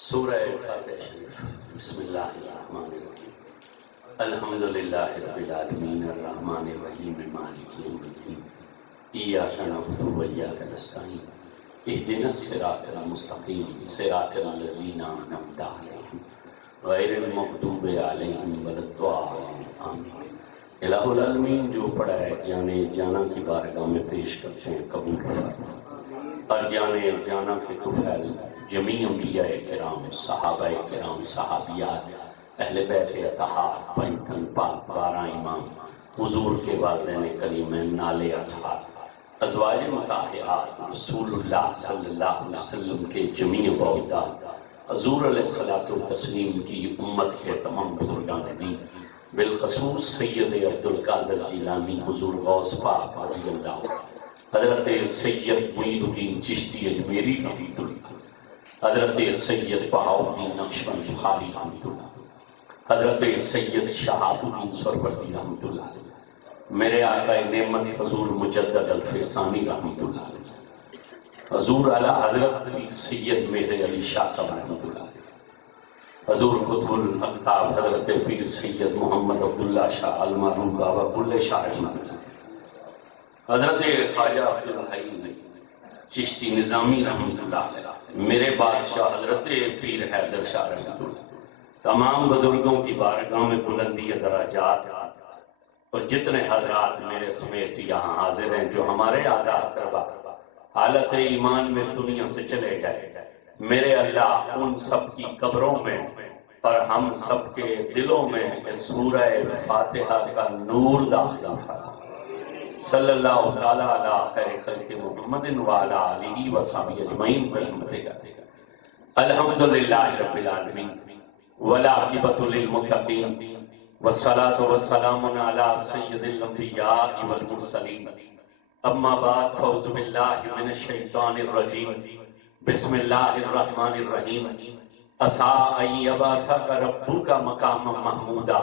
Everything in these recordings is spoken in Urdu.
سورہ فاتحہ شریف۔ بسم اللہ الرحمن الرحیم۔ الحمدللہ رب العالمین الرحمن الرحیم مالک یوم الدین ایاک نعبد و ایاک نستعین اہدنا الصراط المستقیم صراط الذین انعمت علیہم غیر المغضوب علیہم ولا الضالین آمین۔ الہ العالمین جو پڑھا ہے جانے جانا کی بارگاہ میں پیش کرتے ہیں، قبول فرما۔ اور جانے جانا کے طفیل جمیع انبیاء کرام، صحابہ کرام، صحابیات، اہل بیت اطہار، پنجتن پاک، 12 امام، حضور کے والدین کریمین، نالے اطہار، ازواج مطہرات، رسول اللہ صلی اللہ علیہ وسلم کے جمیع بعدات، حضور علیہ الصلوۃ والتسلیم کی امت کے تمام بزرگان دین، بالخصوص سید عبدالقادر جیلانی، حضور غوث پاک رضی اللہ عنہ، حضرت سید معین الدین چشتی اجمیری رحمۃ اللہ، حضرت سید بہاؤالدین نقشبند بخاری رحمۃ اللہ، حضرت سید شہاب الدین سہروردی رحمۃ اللہ، میرے آقا نعمت حضور مجدد الفیصانی رحمۃ اللہ، حضور اعلیٰ حضرت سید مہر علی شاہ صاحب رحمۃ اللہ، حضور قطب الاقطاب حضرت پیر سید محمد عبداللہ شاہ المعروف بابا بلے شاہ رحمۃ اللہ، حضرت خواجہ عبدالحی چشتی نظامی رحمۃ اللہ علیہ، میرے بادشاہ حضرت پیر حیدر شاہ رحمۃ اللہ، تمام بزرگوں کی بارگاہ میں بلندی درجات، اور جتنے حضرات میرے سمیت یہاں حاضر ہیں جو ہمارے آزاد طلبہ حالت ایمان میں اس دنیا سے چلے جائے، میرے اللہ ان سب کی قبروں میں اور ہم سب کے دلوں میں اس سورہ فاتحہ کا نور داخل فرما۔ صلی اللہ تعالی علی خیر خلق محمد وعلی آلہ وصحبہ اجمعین برحمتک۔ الحمدللہ رب العالمین والعاقبۃ للمتقین والصلاۃ والسلام علی سید الانبیاء والمرسلین، اما بعد فاعوذ باللہ من الشیطان الرجیم، بسم اللہ الرحمن الرحیم۔ عسیٰ ان یبعثک ربک مقاما محمودا،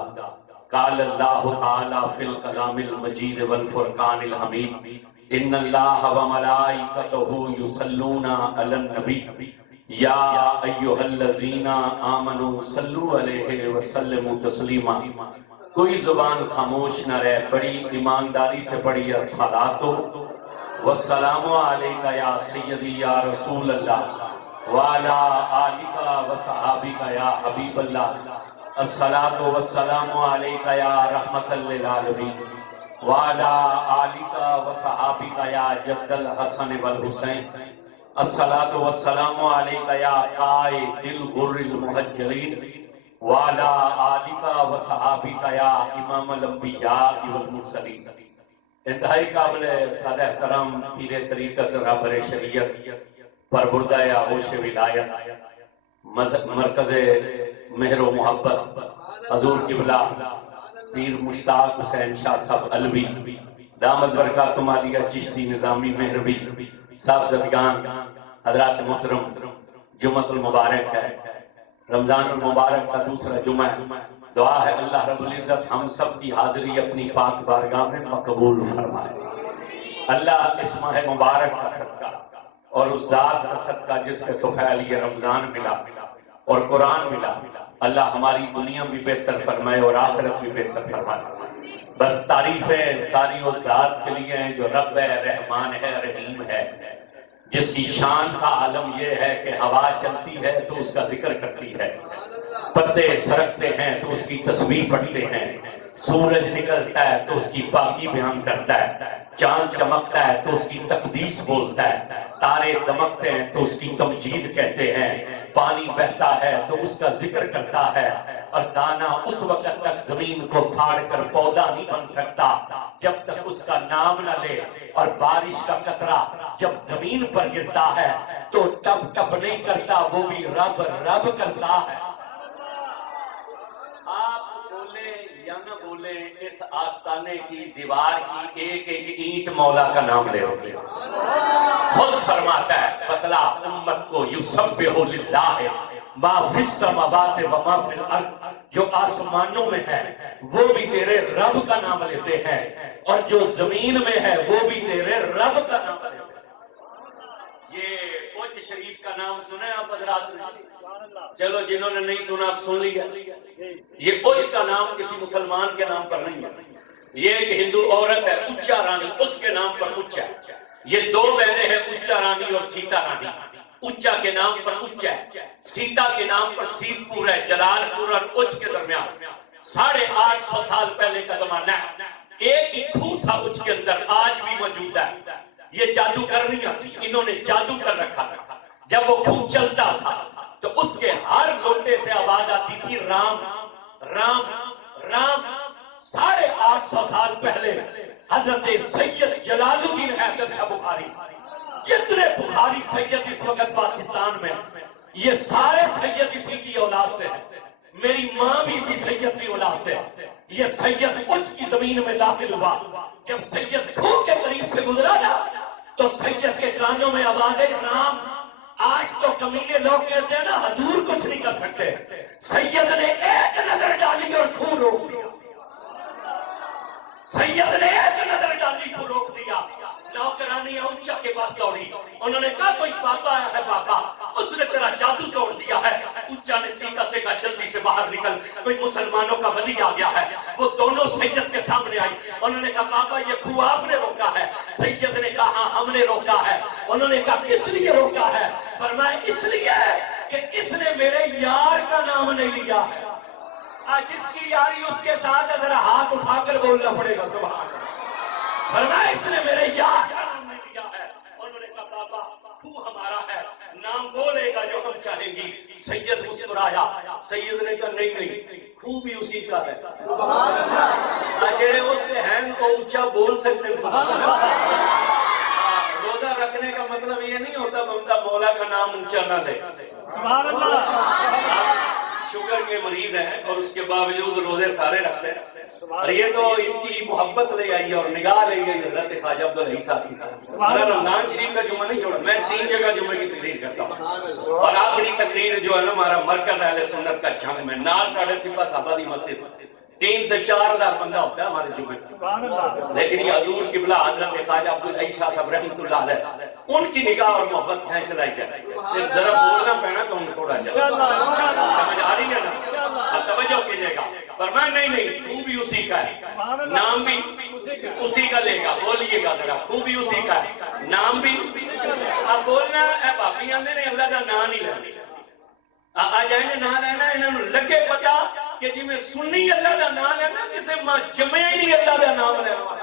قال اللہ تعالی فی الکلام المجید والفرقان الحمید، ان اللہ وملائکتہ یصلون علی النبی یا ایھا الذین آمنوا صلوا علیہ وسلموا تسلیما۔ کوئی زبان خاموش نہ رہے، بڑی ایمانداری سے پڑھی الصلاۃ والسلام علیک یا سیدی یا رسول اللہ وعلی آلک وصحابک یا حبیب اللہ، الصلاۃ والسلام علیک یا رحمۃ للعالمین وعلی آلک وصحابک یا جد الحسن والحسین، الصلاۃ والسلام علیک یا قائد الغر المحجلین وعلی آلک وصحابک یا امام الانبیاء والمرسلین۔ انتہائی قابل سادہ احترام پیر طریقت رہبر شریعت پربردہ آغوش ولایت مرکز مہر و محبت حضور قبلہ پیر مشتاق حسین شاہ صاحب علوی دامت برکاتہم عالیہ چشتی نظامی مہروی صاحب زدگان، حضرات محترم، جمعۃ المبارک ہے، رمضان المبارک کا دوسرا جمعہ ہے۔ دعا ہے اللہ رب العزت ہم سب کی حاضری اپنی پاک بارگاہ میں مقبول فرمائے۔ اللہ اس ماہ مبارک کا صدقہ اور اس ذات کا صدقہ جس کے طفیل یہ رمضان ملا اور قرآن ملا، اللہ ہماری دنیا بھی بہتر فرمائے اور آخرت بھی بہتر فرمائے۔ بس تعریفیں ساری اس ذات کے لیے ہیں جو رب ہے، رحمان ہے، رحیم ہے، جس کی شان کا عالم یہ ہے کہ ہوا چلتی ہے تو اس کا ذکر کرتی ہے، پتے سرکتے ہیں تو اس کی تسبیح پڑھتے ہیں، سورج نکلتا ہے تو اس کی پاکی بیان کرتا ہے، چاند چمکتا ہے تو اس کی تقدیس بولتا ہے، تارے دمکتے ہیں تو اس کی تمجید کہتے ہیں، پانی بہتا ہے تو اس کا ذکر کرتا ہے، اور دانا اس وقت تک زمین کو پھاڑ کر پودا نہیں بن سکتا جب تک اس کا نام نہ لے، اور بارش کا قطرہ جب زمین پر گرتا ہے تو ٹپ ٹپ نہیں کرتا، وہ بھی رب رب کرتا ہے۔ آپ بولے یا نہ بولے، اس آستانے کی دیوار کی ایک ایک اینٹ مولا کا نام لے رہے خود فرماتا ہے، بتلا امت کو یسبح للہ ما فی السماوات و ما فی الارض، جو آسمانوں میں ہے وہ بھی تیرے رب کا نام لیتے ہیں، اور جو زمین میں ہے وہ بھی تیرے رب کا نام لیتے ہیں۔ یہ کوچ شریف کا نام سنے آپ حضرات نے؟ چلو جنہوں نے نہیں سنا اب سن لیا. یہ اچ کا نام کسی مسلمان کے نام پر نہیں ہے. یہ ایک ہندو عورت ہے اچا رانی، اس کے نام پر اچا ہے. یہ دو بہنیں ہیں اچا رانی اور سیتا رانی. اچا کے نام پر اچا ہے، سیتا کے نام پر سیت پور ہے. جلال پور اور اچ کے درمیان 850 سال پہلے کا زمانہ ہے. ایک ہی کھو تھا اچ کے اندر، آج بھی موجود ہے. یہ جادو کر نہیں آتی، انہوں نے جادو کر رکھا تھا. جب وہ کھو چلتا تھا تو اس کے ہر لوٹے سے آواز آتی تھی رام رام رام. 850 سال پہلے حضرت سید جلال الدین حیدر شاہ بخاری، جتنے بخاری سید اس وقت پاکستان میں، یہ سارے سید اسی کی اولاد سے ہیں. میری ماں بھی اسی سید کی اولاد سے ہے. یہ سید اچ کی زمین میں داخل ہوا. جب سید کھو کے قریب سے گزرا نا تو سید کے کانوں میں آوازیں رام. آج تو کمینے لوگ کہتے ہیں نا حضور کچھ نہیں کر سکتے. سید نے ایک نظر ڈالی اور کھو روک دیا. سید نے ایک نظر ڈالی کو روک دیا. نوکرانی اونچا کے پاس دوڑی. انہوں نے کہا کوئی بابا آیا ہے بابا، اس نے تیرا جادو توڑ دیا ہے. اونچا نے سیتا سے کہا جلدی سے باہر نکل، کوئی مسلمانوں کا ولی آ گیا ہے. وہ دونوں سید کے سامنے آئی. انہوں نے کہا بابا یہ کنواں آپ نے روکا ہے؟ سید نے کہا ہاں ہم نے روکا ہے. انہوں نے کہا کس لیے روکا ہے؟ فرمایا اس لیے کہ اس نے میرے یار کا نام نہیں لیا ہے. جس کی یاری اس کے ساتھ ذرا ہاتھ اٹھا کر بولنا پڑے گا سبحان اللہ. فرمایا اس نے میرے یار کا نام نہیں لیا ہے. انہوں نے کہا بابا تو ہمارا ہے، نام بولے گا جو ہم چاہیں گی. سید مسکرایا. سید نے کہا نہیں نہیں، خو بھی اسی کا ہے. سبحان اللہ. جڑے اس کے ہیں کو اونچا بول سکتے ہیں. سبحان اللہ. روزہ رکھنے کا مطلب یہ نہیں ہوتا بندہ مولا کا نام اونچا نہ لے. سبحان اللہ. شوگر کے مریض ہیں اور اس کے باوجود روزے سارے رکھتے ہیں. اور یہ تو ان کی محبت لے آئی اور نگاہ لے گئی حضرت خواجہ عبدالحی صاحب. میں رمضان شریف کا جمعہ نہیں چھوڑا، میں 3 جگہ جمعے کی تقریر کرتا ہوں. اور آخری تقریر جو ہے نا ہمارا مرکز اہل سنت کا جنگ میں نال ساڑھے سپاہ صحابہ دی مسجد 3 سے 4 ہزار بندہ ہوتا ہے ہمارے جمعے. لیکن یہ حضور قبلہ حضرت خواجہ عبدالحی شاہ صاحب رحمۃ اللہ علیہ ان کی نگاہ اور محبت کھینچ لائی جائے. ذرا بولنا پڑنا تو ہم تھوڑا سمجھ آ رہی ہے نا؟ توجہ کیجیے گا. فرمایا نہیں نہیں خو بھی اسی کا ہے، نام بھی اسی کا لے گا. بولیے گا ذرا خو بھی اسی کا ہے، نام بھی. اب بولنا اے باپی آندے نے اللہ کا نام نہیں لینا. آ جائیں گے نہ لینا انہوں لگے پتا کہ جی میں سنی اللہ کا نام لینا کسے ماں جمعے ہی نہیں اللہ کا نام لینا.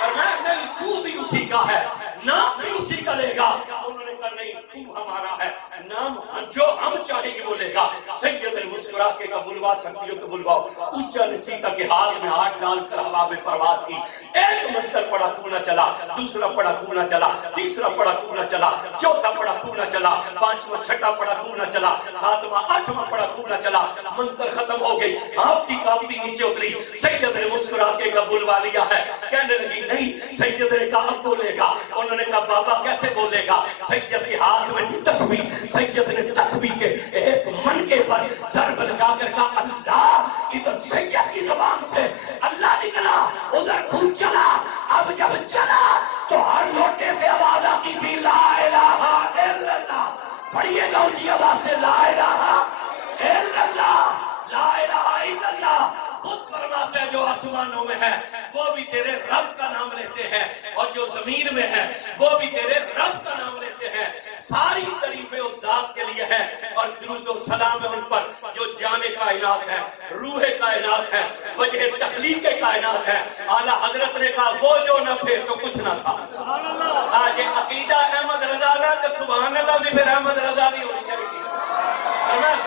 فرمایا نہیں خو بھی اسی کا ہے، نام بھی اسی کا لے گا. انہوں نے کہا نہیں تو ہمارا ہے، نام جو ہم چاہیں گے وہ لے گا. سید نے مسکرا کے کہا بلوا سکتی ہو تو بلواؤ. اونچا نے سیتا کے ہاتھ میں ہاتھ ڈال کر ہوا میں پرواز کی. ایک منتر پڑا خو نہ چلا، دوسرا پڑا خو نہ چلا، تیسرا پڑا خو نہ چلا، چوتھا پڑا خو نہ چلا، 5واں 6واں پڑا خو نہ چلا، 7واں 8واں پڑا خو نہ چلا. منتر ختم ہو گئی. ہانپتی کانپتی نیچے اتری. سید نے مسکرا کے کہا بلوا لیا ہے. کہنے لگی نہیں. سید نے کہا اب بولے گا. انہوں نے کہا بابا کیسے بولے گا؟ سید کے ہاتھ میں تھی تسبیح. سید نے تسبیح کے ایک منکے پر ضرب لگا کر کہا اللہ. ادھر سید کی زبان سے اللہ نکلا، ادھر خون چلا. اب جب چلا تو ہر لوٹے سے آواز آتی تھی لا الہ الا اللہ. پڑھیے گا اونچی آواز سے لا الہ الا اللہ، لا الہ الا اللہ. خود فرماتے ہیں جو آسمانوں میں ہے وہ بھی تیرے رب کا نام لیتے ہیں، اور جو زمین میں ہے وہ بھی تیرے رب کا نام لیتے ہیں. ساری تعریفیں اس ذات کے لیے ہیں اور درود و سلام ان پر جو جان کائنات ہے، روح کائنات ہے، وجہ تخلیق کائنات ہے. اعلیٰ حضرت نے کہا وہ جو نہ تھے تو کچھ نہ تھا. آج عقیدہ احمد رضا اللہ کہ سبحان اللہ بھی پھر احمد رضا بھی ہونی چاہیے.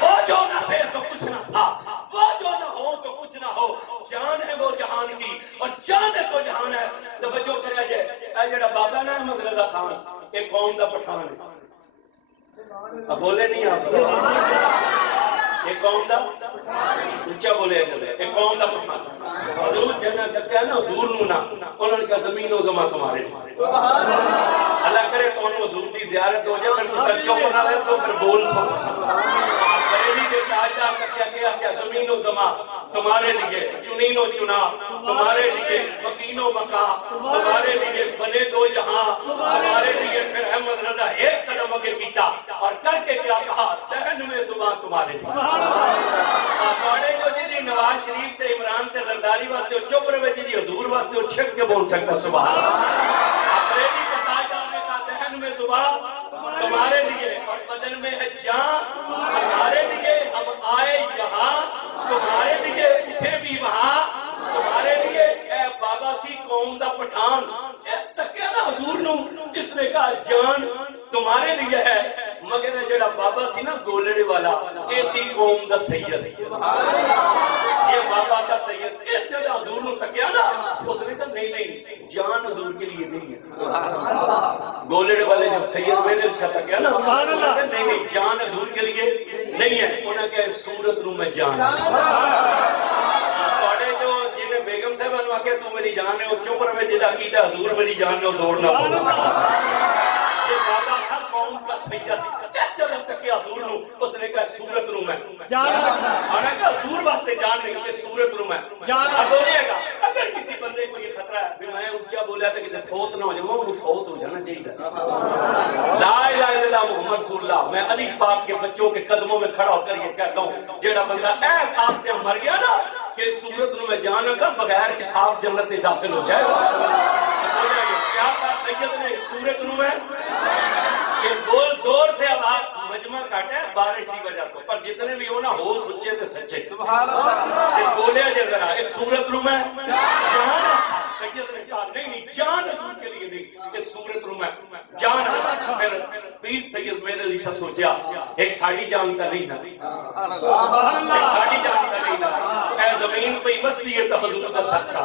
وہ جو نہ تھے تو کچھ نہ تھا، وہ جو نہ ہو تو کچھ نہ ہو. جان ہے وہ جہان کی اور جان ہے تو جہان ہے. توجہ کرے جائے جڑا بابا نا احمد رضا خان ایک قوم دا پٹھان ہے. اب بولے نہیں آپ ایک قوم دا اونچا بولے ایک قوم دا پٹھان. حضور جنہ جب نا حضور نو نا انہوں نے کہا زمین و زمان تمہارے. اللہ کرے تو انہوں حضور دی زیارت ہو جائے پھر تو سچوں بنا لے سو پھر بول سو. بریلی کے تاج پیدا کیا زمین و زماں تمہارے لیے، چنین و چنا تمہارے لیے، مکین و مکا تمہارے لیے، بنے دو جہاں تمہارے لیے، پھر احمد رضا ایک قدم آگے کیتا اور کر کے کیا کہا، دہن میں زبان تمہارے لیے۔ پڑھے جو جی نواز شریف تے عمران تے زرداری واسطے چپ رہے جی حضور واسطے وہ چھک کے بول سکتا سبحان اللہ۔ انگریزی بتا جانے کا دہن میں زبان تمہارے لیے اور بدن میں ہے جان تمہارے لیے، ہم آئے یہاں تمہارے لیے، اٹھے بھی وہاں تمہارے لیے، اے بابا سی قوم دا پٹھان اس تک نا حضور نو اس نے کہا جان تمہارے لیے ہے، مگر جڑا بابا سی نا گولڑے والا ایسی قوم دا سید، یہ بابا کا سید، اس جگہ حضور نو تکیا نا اس نے کہا نہیں جان حضور کے لیے نہیں ہے۔ گولڑے والے جب سید میرے سے تکیا نا نہیں جان حضور کے لیے نہیں ہے، انہوں نے کہا سورت نو میں جان بیگم صاحب نے آخیا تو میری جان ہے وہ چپ رہے جدا کیتا حضور میری جان نے زور نہ بول سکتا۔ یہ بابا تھا قوم کا سید، اس جگہ تک کہ حضور نو اس نے کہا سورت نو میں جان، اور نے کہا حضور واسطے جان نہیں کہ سورت نو میں جان۔ اب بولیے گا اگر کسی بندے کو یہ خطرہ ہے کہ میں اونچا بولا تو کہ فوت نہ ہو جاؤں، وہ فوت ہو جانا چاہیے۔ لا الہ الا اللہ محمد رسول اللہ، میں علی پاک کے بچوں کے قدموں میں کھڑا ہو کر یہ کہتا ہوں جیڑا بندہ اے آپ کے مر گیا نا کہ سورت نو میں جانا کا بغیر حساب جنت داخل ہو جائے گا۔ کیا کہا سید نے سورت نو میں کہ بول زور سے، اب آپ مجمع کاٹا ہے بارش کی وجہ کو، پر جتنے بھی ہو نا ہو سچے سے سچے سبحان اللہ بولے جے ذرا اس سورت نو میں جان۔ سید نے کہا نہیں جان حضور کے لیے نہیں، اس سورت نو میں جان۔ پھر پیر سید میرے لیے سوچا ایک ساڑی جان کا نہیں نا، ایک ساڑی جان کا نہیں نا، اے زمین پہ بستی ہے تو حضور دا صدقہ،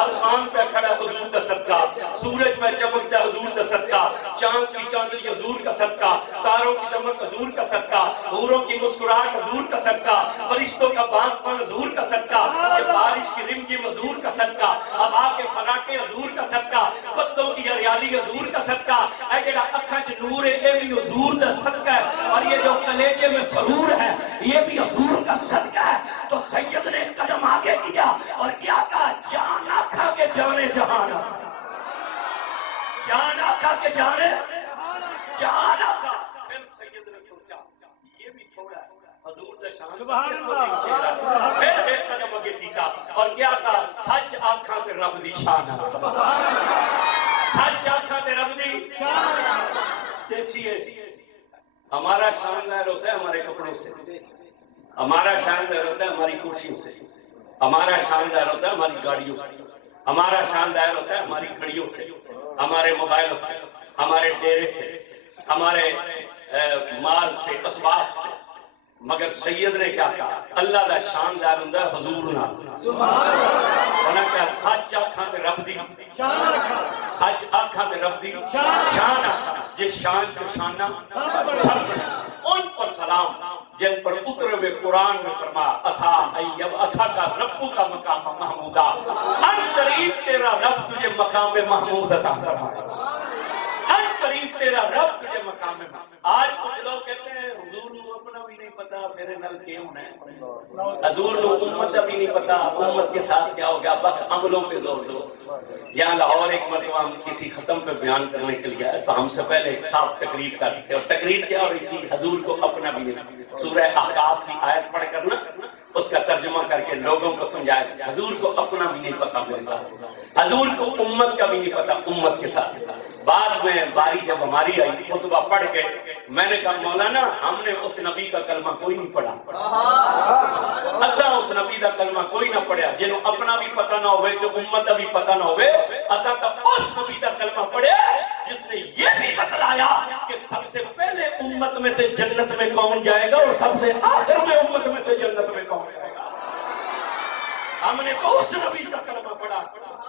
آسمان پہ کھڑا حضور دا صدقہ، سورج پہ چمکتا حضور دا صدقہ، چاند کی چاندنی حضور کا صدقہ، تاروں کی دمک حضور کا صدقہ، حوروں کی مسکراہٹ حضور کا صدقہ، فرشتوں کا باغبان حضور کا صدقہ، یہ بارش کی رمجم حضور کا صدقہ، ہوا کے فراٹے حضور کا صدقہ، پتوں کی ہریالی حضور کا صدقہ، اے جڑا اکھاں چ نور ہے یہ بھی حضور دا صدقہ ہے، اور یہ جو کلیجے میں سرور ہے یہ بھی حضور کا صدقہ ہے۔ تو سید نے قدم آگے کیا اور کیا کہا جان آقا کے جانے جہان، جان آقا کے جانے جان آقا۔ پھر سید نے سوچا یہ بھی تھوڑا ہے حضور دا شان سبحان اللہ، پھر ایک قدم آگے کیتا اور کیا کہا سچ آنکھاں تے رب دی شان، سچ آنکھاں تے رب دی شان۔ دیکھیے ہمارا شان ظاہر ہوتا ہے ہمارے کپڑوں سے، ہمارا شان ظاہر ہوتا ہے ہماری کوٹھیوں سے، ہمارا شان ظاہر ہوتا ہے ہماری گاڑیوں سے، ہمارا شان ظاہر ہوتا ہے ہماری گھڑیوں سے، ہمارے موبائلوں سے، ہمارے ڈیرے سے، ہمارے مال سے، اسباب سے۔ مگر سید نے کیا کہا اللہ دا شان ظاہر ہوندا ہے حضور نال سبحان اللہ۔ انہاں کہا سچ آکھاں تے رب دی شان، سچ آکھاں تے رب دی شان، جس شان کو شانہ سب ان پر سلام جن پر اترے ہوئے قرآن میں فرمایا اسا ایب اسا کا رب کا مقام محمودہ، ان قریب تیرا رب تجھے مقام محمود عطا فرمائے، ان قریب تیرا رب تجھے مقام محمود۔ آج کچھ لوگ کہتے ہیں حضور نو اپنا بھی نہیں پتا میرے نال کیوں ہے، حضور نو امت بھی نہیں پتا امت کے ساتھ کیا ہوگا، بس عملوں پہ زور دو۔ یہاں لاہور ایک مرتبہ ہم کسی ختم پہ بیان کرنے کے لیے آئے تو ہم سے پہلے ایک صاف تقریر کرتے تھے، اور تقریر کیا ہو رہی تھی حضور کو اپنا بھی نہیں، سورہ احقاف کی آیت پڑھ کر نا اس کا ترجمہ کر کے لوگوں کو سمجھایا حضور کو اپنا بھی نہیں پتا میرے ساتھ، حضور کو امت کا بھی نہیں پتا امت کے ساتھ۔ بعد میں باری جب ہماری آئی خطبہ پڑھ کے میں نے کہا مولانا ہم نے اس نبی کا کلمہ کوئی نہیں پڑھا، اسا اس نبی کا کلمہ کوئی نہ پڑھیا جنہوں اپنا بھی پتہ نہ ہوئے تو امت کا بھی پتہ نہ ہوئے، اسا تو اس نبی کا کلمہ پڑھے جس نے یہ بھی بتلایا کہ سب سے پہلے امت میں سے جنت میں کون جائے گا اور سب سے آخر میں امت میں سے جنت میں کون جائے گا۔ ہم نے تو اس نبی کا کلمہ پڑھا۔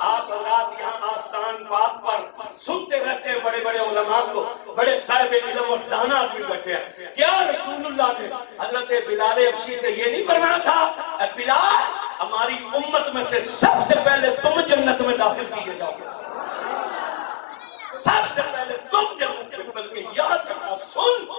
آپ حضرات یہاں آستان پاک پر سنتے رہتے ہیں بڑے بڑے علماء کو، بڑے صاحب علم اور دانا آدمی بیٹھے ہیں، کیا رسول اللہ نے حضرت بلال حبشی سے یہ نہیں فرمایا تھا اے بلال ہماری امت میں سے سب سے پہلے تم جنت میں داخل کیے جاؤ گے، سب سے پہلے تم جنت میں، بلکہ یاد رکھنا سن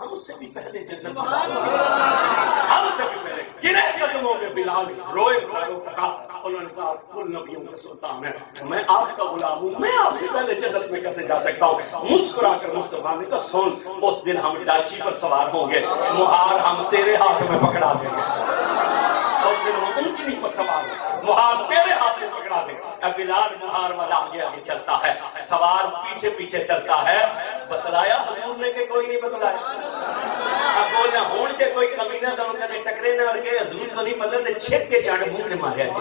ہم سے بھی پہلے جنت ہم سے بھی پہلے گرے قدموں میں بلال روئے ساروں کا. انہوں نے کہا کل نبیوں کا سلطان ہے, میں آپ کا غلام ہوں, میں آپ سے پہلے جنت میں کیسے جا سکتا ہوں. مسکرا کر مصطفیٰ نے کہا سن, اس دن ہم ڈاچی پر سوار ہوں گے, مہار ہم تیرے ہاتھ میں پکڑا دیں گے. اس دن ہم اونچنی پر سوار ہیں, مہار تیرے ہاتھ میں پکڑا دیں. اب بلال مہار والا آگے آگے چلتا ہے, سوار پیچھے پیچھے چلتا ہے. بتلایا حضور نے کہ کوئی نہیں بتلایا. اب بولنا ہون کے کوئی کمینہ دم کدے ٹکرے نہ کے حضور کو نہیں پتہ تے چھک کے چاڑ منہ تے ماریا جی.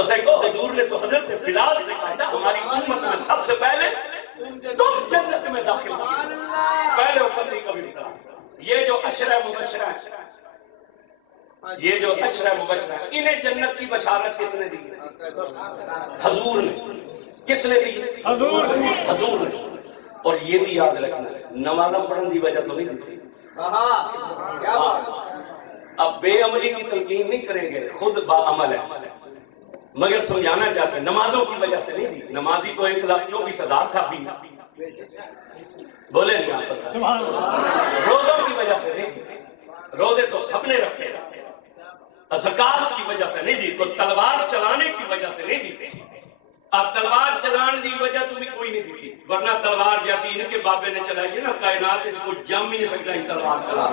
اسے کو حضور نے تو حضرت بلال سے کہا ہماری امت میں سب سے پہلے تم جنت میں داخل ہوگے, پہلے امتی کا بھی بتلا. یہ جو عشرہ مبشرہ ہے, یہ جو عشرہ مبشرہ ہے, انہیں جنت کی بشارت کس نے دی؟ حضور نے. کس نے دی؟ حضور نے. اور یہ بھی یاد رکھنا, نمازاں پڑھنے کی وجہ تو نہیں دی. اب بے عملی کی تلقین نہیں کریں گے, خود با عمل ہے, مگر سمجھانا چاہتے ہیں نمازوں کی وجہ سے نہیں دی. نمازی تو 1,24,000 صحابی بولے نہیں آپ. روزوں کی وجہ سے نہیں دی, روزے تو سب نے رکھے. زکات کی وجہ سے نہیں دی, تو تلوار چلانے کی وجہ سے نہیں دی. اب تلوار چلانے کی وجہ تو بھی کوئی نہیں دی, ورنہ تلوار جیسی ان کے بابے نے چلائی نا, کائنات کو جم ہی نہیں سکتا ہی تلوار چلا.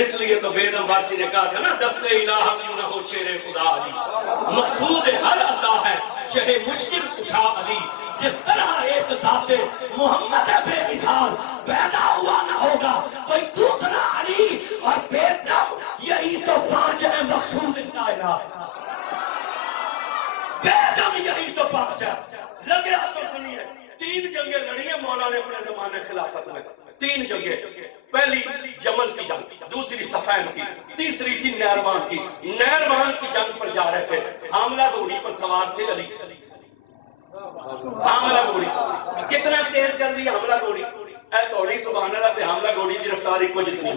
اس لیے تو بید عباسی نے کہا تھا نا, دست الہ کیوں نہ ہو شیر خدا علی, مقصود ہر عطا ہے شہ مشکل کشا علی. جس طرح ایک ذات محمد بے مثال پیدا ہوا نہ ہوگا کوئی دوسرا علی, اور بے دم یہی تو 5 ہیں مقصود کائنات. بے دم یہی تو 5 ہے. لگے تو سنیے, 3 جنگیں لڑی ہیں مولا نے اپنے زمانے خلافت میں. 3 جنگیں, پہلی جمل کی جنگ, دوسری صفین کی, تیسری تھی نیروان کی. نیروان کی جنگ پر جا رہے تھے, حاملہ گھوڑی پر سوار تھے علی. حاملہ گھوڑی کتنا تیز چل رہی ہے حاملہ گھوڑی, اے گھوڑی سبحان اللہ, تے حاملہ گھوڑی کی رفتار ایک کو جتنی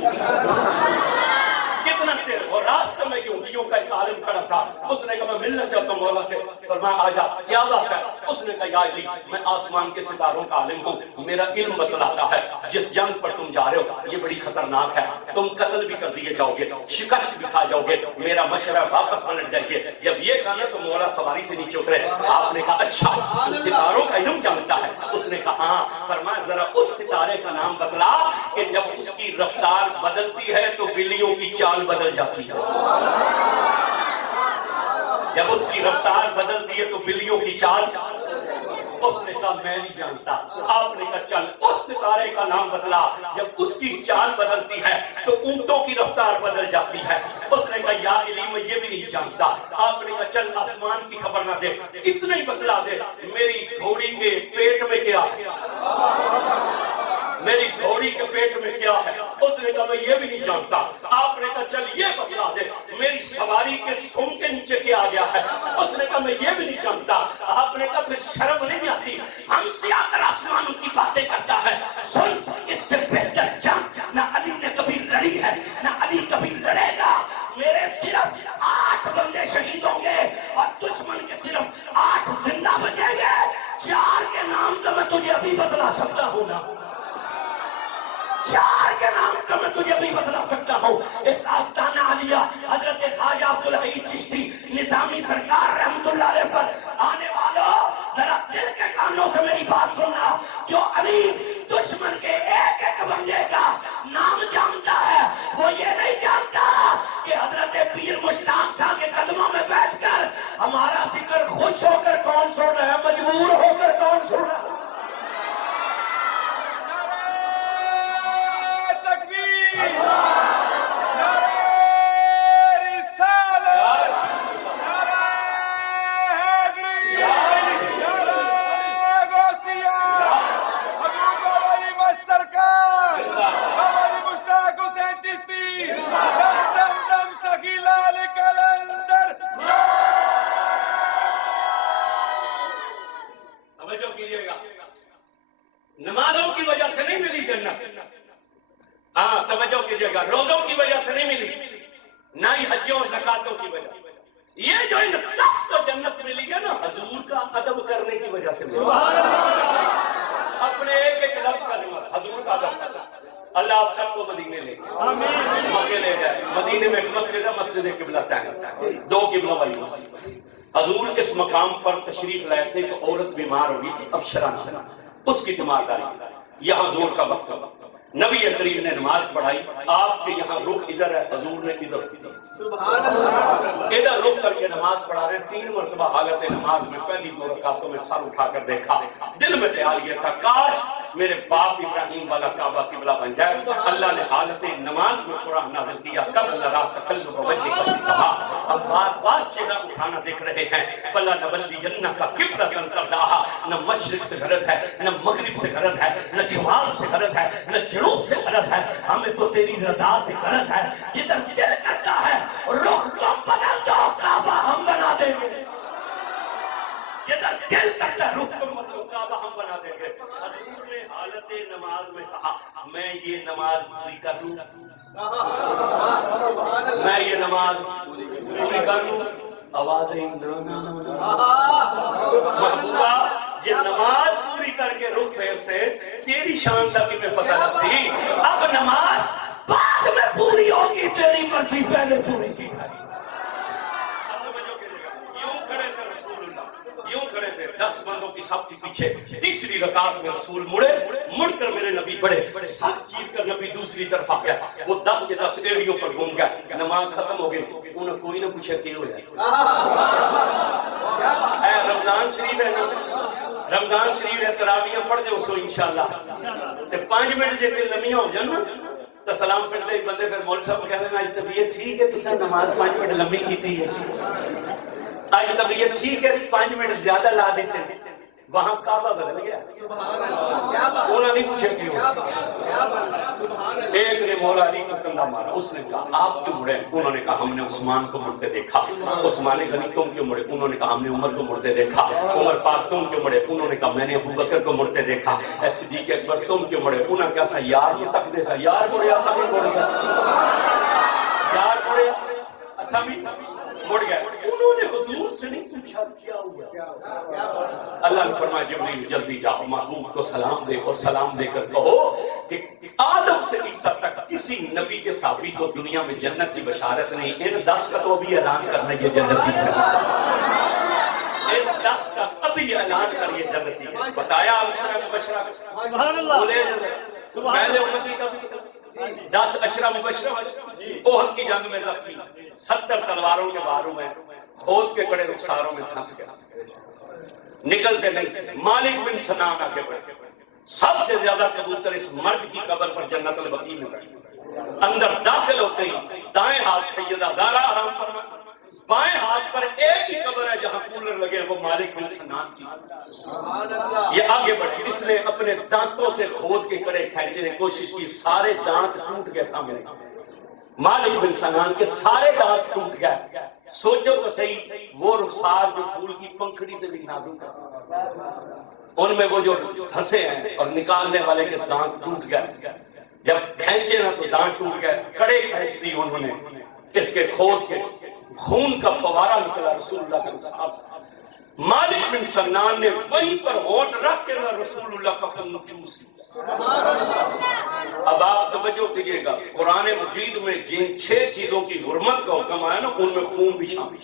کتنا تیز. اور راستہ میں یہودیوں کا ایک عالم کھڑا تھا, اس نے کہا میں ملنا چاہتا ہوں مولا سے. فرمایا آ جا, کیا بات ہے؟ اس نے کہا یا علی, میں آسمان کے ستاروں کا عالم ہوں, میرا علم بتلاتا ہے جس جنگ پر تم جا رہے ہو یہ بڑی خطرناک ہے, تم قتل بھی کر دیے جاؤ گے, شکست بھی کھا جاؤ گے, میرا مشورہ واپس پلٹ جائیے. جب یہ کہا نا تو مولا سواری سے نیچے اترے. آپ نے کہا اچھا تو ستاروں کا علم جانتا ہے؟ اس نے کہا ہاں. فرمایا ذرا اس ستارے کا نام بتلا کہ جب اس کی رفتار بدلتی ہے تو بلیوں کی چال بدل جاتی ہے. جب اس کی رفتار بدلتی ہے تو بلیوں کی چال. اس نے کہا میں نہیں جانتا. آپ نے کہا چل اس ستارے کا نام بتلا جب اس کی چال بدلتی ہے تو اونٹوں کی رفتار بدل جاتی ہے. اس نے کہا یا علی میں یہ بھی نہیں جانتا. آپ نے کہا چل آسمان کی خبر نہ دے, اتنا ہی بتلا دے میری گھوڑی کے پیٹ میں کیا ہے, میری گھوڑی کے پیٹ میں کیا ہے. اس نے کہا میں یہ بھی نہیں جانتا. آپ نے کہا چل یہ بتلا دے میری سواری کے سم کے نیچے کیا آ گیا ہے. اس نے کہا میں یہ بھی نہیں جانتا. آپ نے کہا پھر شرم نہیں آتی, ہم سے آ کر آسمانوں کی باتیں کرتا ہے. سن, اس سے بہتر جنگ نہ علی نے کبھی لڑی ہے نہ علی کبھی لڑے گا. میرے صرف 8 بندے شہید ہوں گے اور دشمن کے صرف 8 زندہ بچیں گے. 4 کے نام تو میں تجھے ابھی بتلا سکتا ہوں نا, 4 کے نام کا میں تجھے بھی بتلا سکتا ہوں. اس آستانہ عالیہ حضرت خواجہ عبدالحی چشتی نظامی سرکار رحمت اللہ علیہ پر آنے والوں ذرا دل کے کانوں سے میری بات سننا. جو علی دشمن کے ایک ایک بندے کا نام جانتا ہے وہ یہ نہیں جانتا کہ حضرت پیر مشتاق شاہ کے قدموں میں بیٹھ کر ہمارا ذکر خوش ہو کر کون سن ہے, مجبور ہو کر کون سن ہے. نمازوں کی وجہ سے نہیں ملی جنت, ہاں توجہ کیجیے گا, روزوں کی وجہ سے نہیں ملی, نہ ہی حجوں اور زکاتوں کی وجہ. یہ جو ان 10 کو جنت ملی ہے نا حضور کا ادب کرنے کی وجہ سے ملی. اپنے ایک ایک لفظ کا ذمہ, حضور قادر اللہ آپ سب کو مدینے لے گئے، مکے لے جائے. مدینے میں ایک مسجد ہے، مسجد قبلہ تعین، 2 قبلہ والی مسجد. حضور اس مقام پر تشریف لائے تھے کہ عورت بیمار ہو گئی تھی ابشرا نام، اس کی بیمارداری. یہاں زور کا وقت، نبی کریم نے نماز پڑھائی. آپ کے یہاں رخ ادھر ہے، حضور نے ادھر ادھر رخ کر کے نماز پڑھا رہے. 3 مرتبہ حالت نماز میں پہلی 2 رکعتوں میں سر اٹھا کر دیکھا. دل میں خیال یہ تھا کاش میرے باپ ابراہیم والا کعبہ قبلہ بن جائے. اللہ نے حالت نماز میں قرآن نازل کیا، قبل لرا تقلب وجهك في السماء. اب بار بار چہرہ اٹھانا دیکھ رہے ہیں. فلا نولینک قبلۃ ترضاها. نہ مشرق سے غرض ہے، نہ مغرب سے غرض ہے، نہ شمال سے غرض ہے، نہ جنوب سے غرض ہے، ہمیں تو تیری رضا سے غرض ہے. جدھر دل کرتا ہے رخ تم بدل دو، کعبہ ہم بنا دیں گے. جدھر دل کرتا ہے رخ تم بدل دو، کعبہ ہم بنا دیں گے. حضور نے حالت نماز میں کہا میں یہ نماز پوری کر لوں، میں یہ نماز پوری کر لوں. آوازیں محبوبہ جی نماز پوری کر کے رخ پھیر سے تیری شان کا تمہیں پتہ نہ سی. اب نماز بعد میں پوری ہوگی، تیری مرضی پہلے پوری کی. یوں کھڑے تھے رسول اللہ، یوں کھڑے تھے 10 بندوں کی صف کے پیچھے. تیسری رکعت میں رسول مڑے، مڑ کر میرے نبی بڑھے، سر چیر کر نبی دوسری طرف آ گیا. وہ 10 کے 10 ایڑیوں پر گھوم گیا. نماز ختم ہو گئی. انہیں کوئی نہ پوچھا کیوں ہے. رمضان شریف ہے نا، رمضان شریف ہے، تراویاں پڑھ دے اسو انشاءاللہ. تے 5 منٹ جے لمیاں ہو جان تو سلام پھر دے بندے پھر مولوی صاحب کہتے ہیں آج طبیعت ٹھیک ہے، تسا نماز 5 منٹ لمبی کیتی ہے. آج طبیعت ٹھیک ہے، 5 منٹ زیادہ لا دیتے ہیں. وہاں کعبہ بدل گیا. انہوں نے پوچھا کیوں. ایک نے مولا علی کو کندھا مارا. اس نے کہا آپ کیوں مڑے؟ انہوں نے کہا ہم نے عثمان کو مڑتے دیکھا. عثمان غنی تم کیوں مڑے؟ انہوں نے کہا ہم نے عمر کو مڑتے دیکھا. عمر پاک تم کیوں مڑے؟ انہوں نے کہا میں نے ابو بکر کو مڑتے دیکھا. صدیق اکبر تم کیوں مڑے؟ انہوں نے کہا سا یار یہ تک دے سا یار مڑے ایسا بھی مڑ گیا، یار مڑے ایسا بھی مڑ گیا. انہوں نے حضور سے نہیں پوچھا کیا ہوا. اللہ نے فرمایا جبریل جلدی جاؤ محبوب کو سلام دے اور سلام دے کر کہو کہ آدم سے عیسیٰ تک کسی نبی کے صحابی کو دنیا میں جنت کی بشارت نہیں. ان 10 کا تو ابھی اعلان کرنا یہ جنتی ہے. ان 10 کا ابھی اعلان کر یہ جنتی ہے. بتایا اشرا مبشرہ بولے پہلے امتی کا 10 اشرا مبشرہ. احد کی جنگ میں زخمی 70 تلواروں کے باروں میں کھود کے کڑے رخساروں میں پھنس گیا، نکلتے نہیں تھے. مالک بن سنان آگے بڑھے. سب سے زیادہ کبوتر اس مرد کی قبر پر جنت البقیع میں بیٹھے. اندر داخل ہوتے ہی دائیں ہاتھ سیدہ زہرا آرام فرما، بائیں ہاتھ پر ایک ہی قبر ہے جہاں کولر لگے، وہ مالک بن سنان کی. یہ آگے بڑھے. اس نے اپنے دانتوں سے کھود کے کڑے کھینچنے کی کوشش کی، سارے دانت ٹوٹ گئے سامنے. مالک بن سنان کے سارے دانت ٹوٹ گئے. سوچو تو صحیح وہ رخسار جو پھول کی پنکھڑی سے بھی نازک ہے، ان میں وہ جو پھنسے ہیں اور نکالنے والے کے دانت ٹوٹ گئے. جب کھینچے نا تو دانت ٹوٹ گئے. کڑے کھینچ دی انہوں نے اس کے کھود کے، خون کا فوارہ نکلا رسول اللہ کے رخسار سے. مالک بن سنان نے وہیں پر ہونٹ رکھ کے رسول اللہ کا خون چوس لیا. اب آپ توجہ کیجیے گا، قرآن مجید میں جن 6 چیزوں کی حرمت کا حکم آیا نا ان میں خون بھی شامل.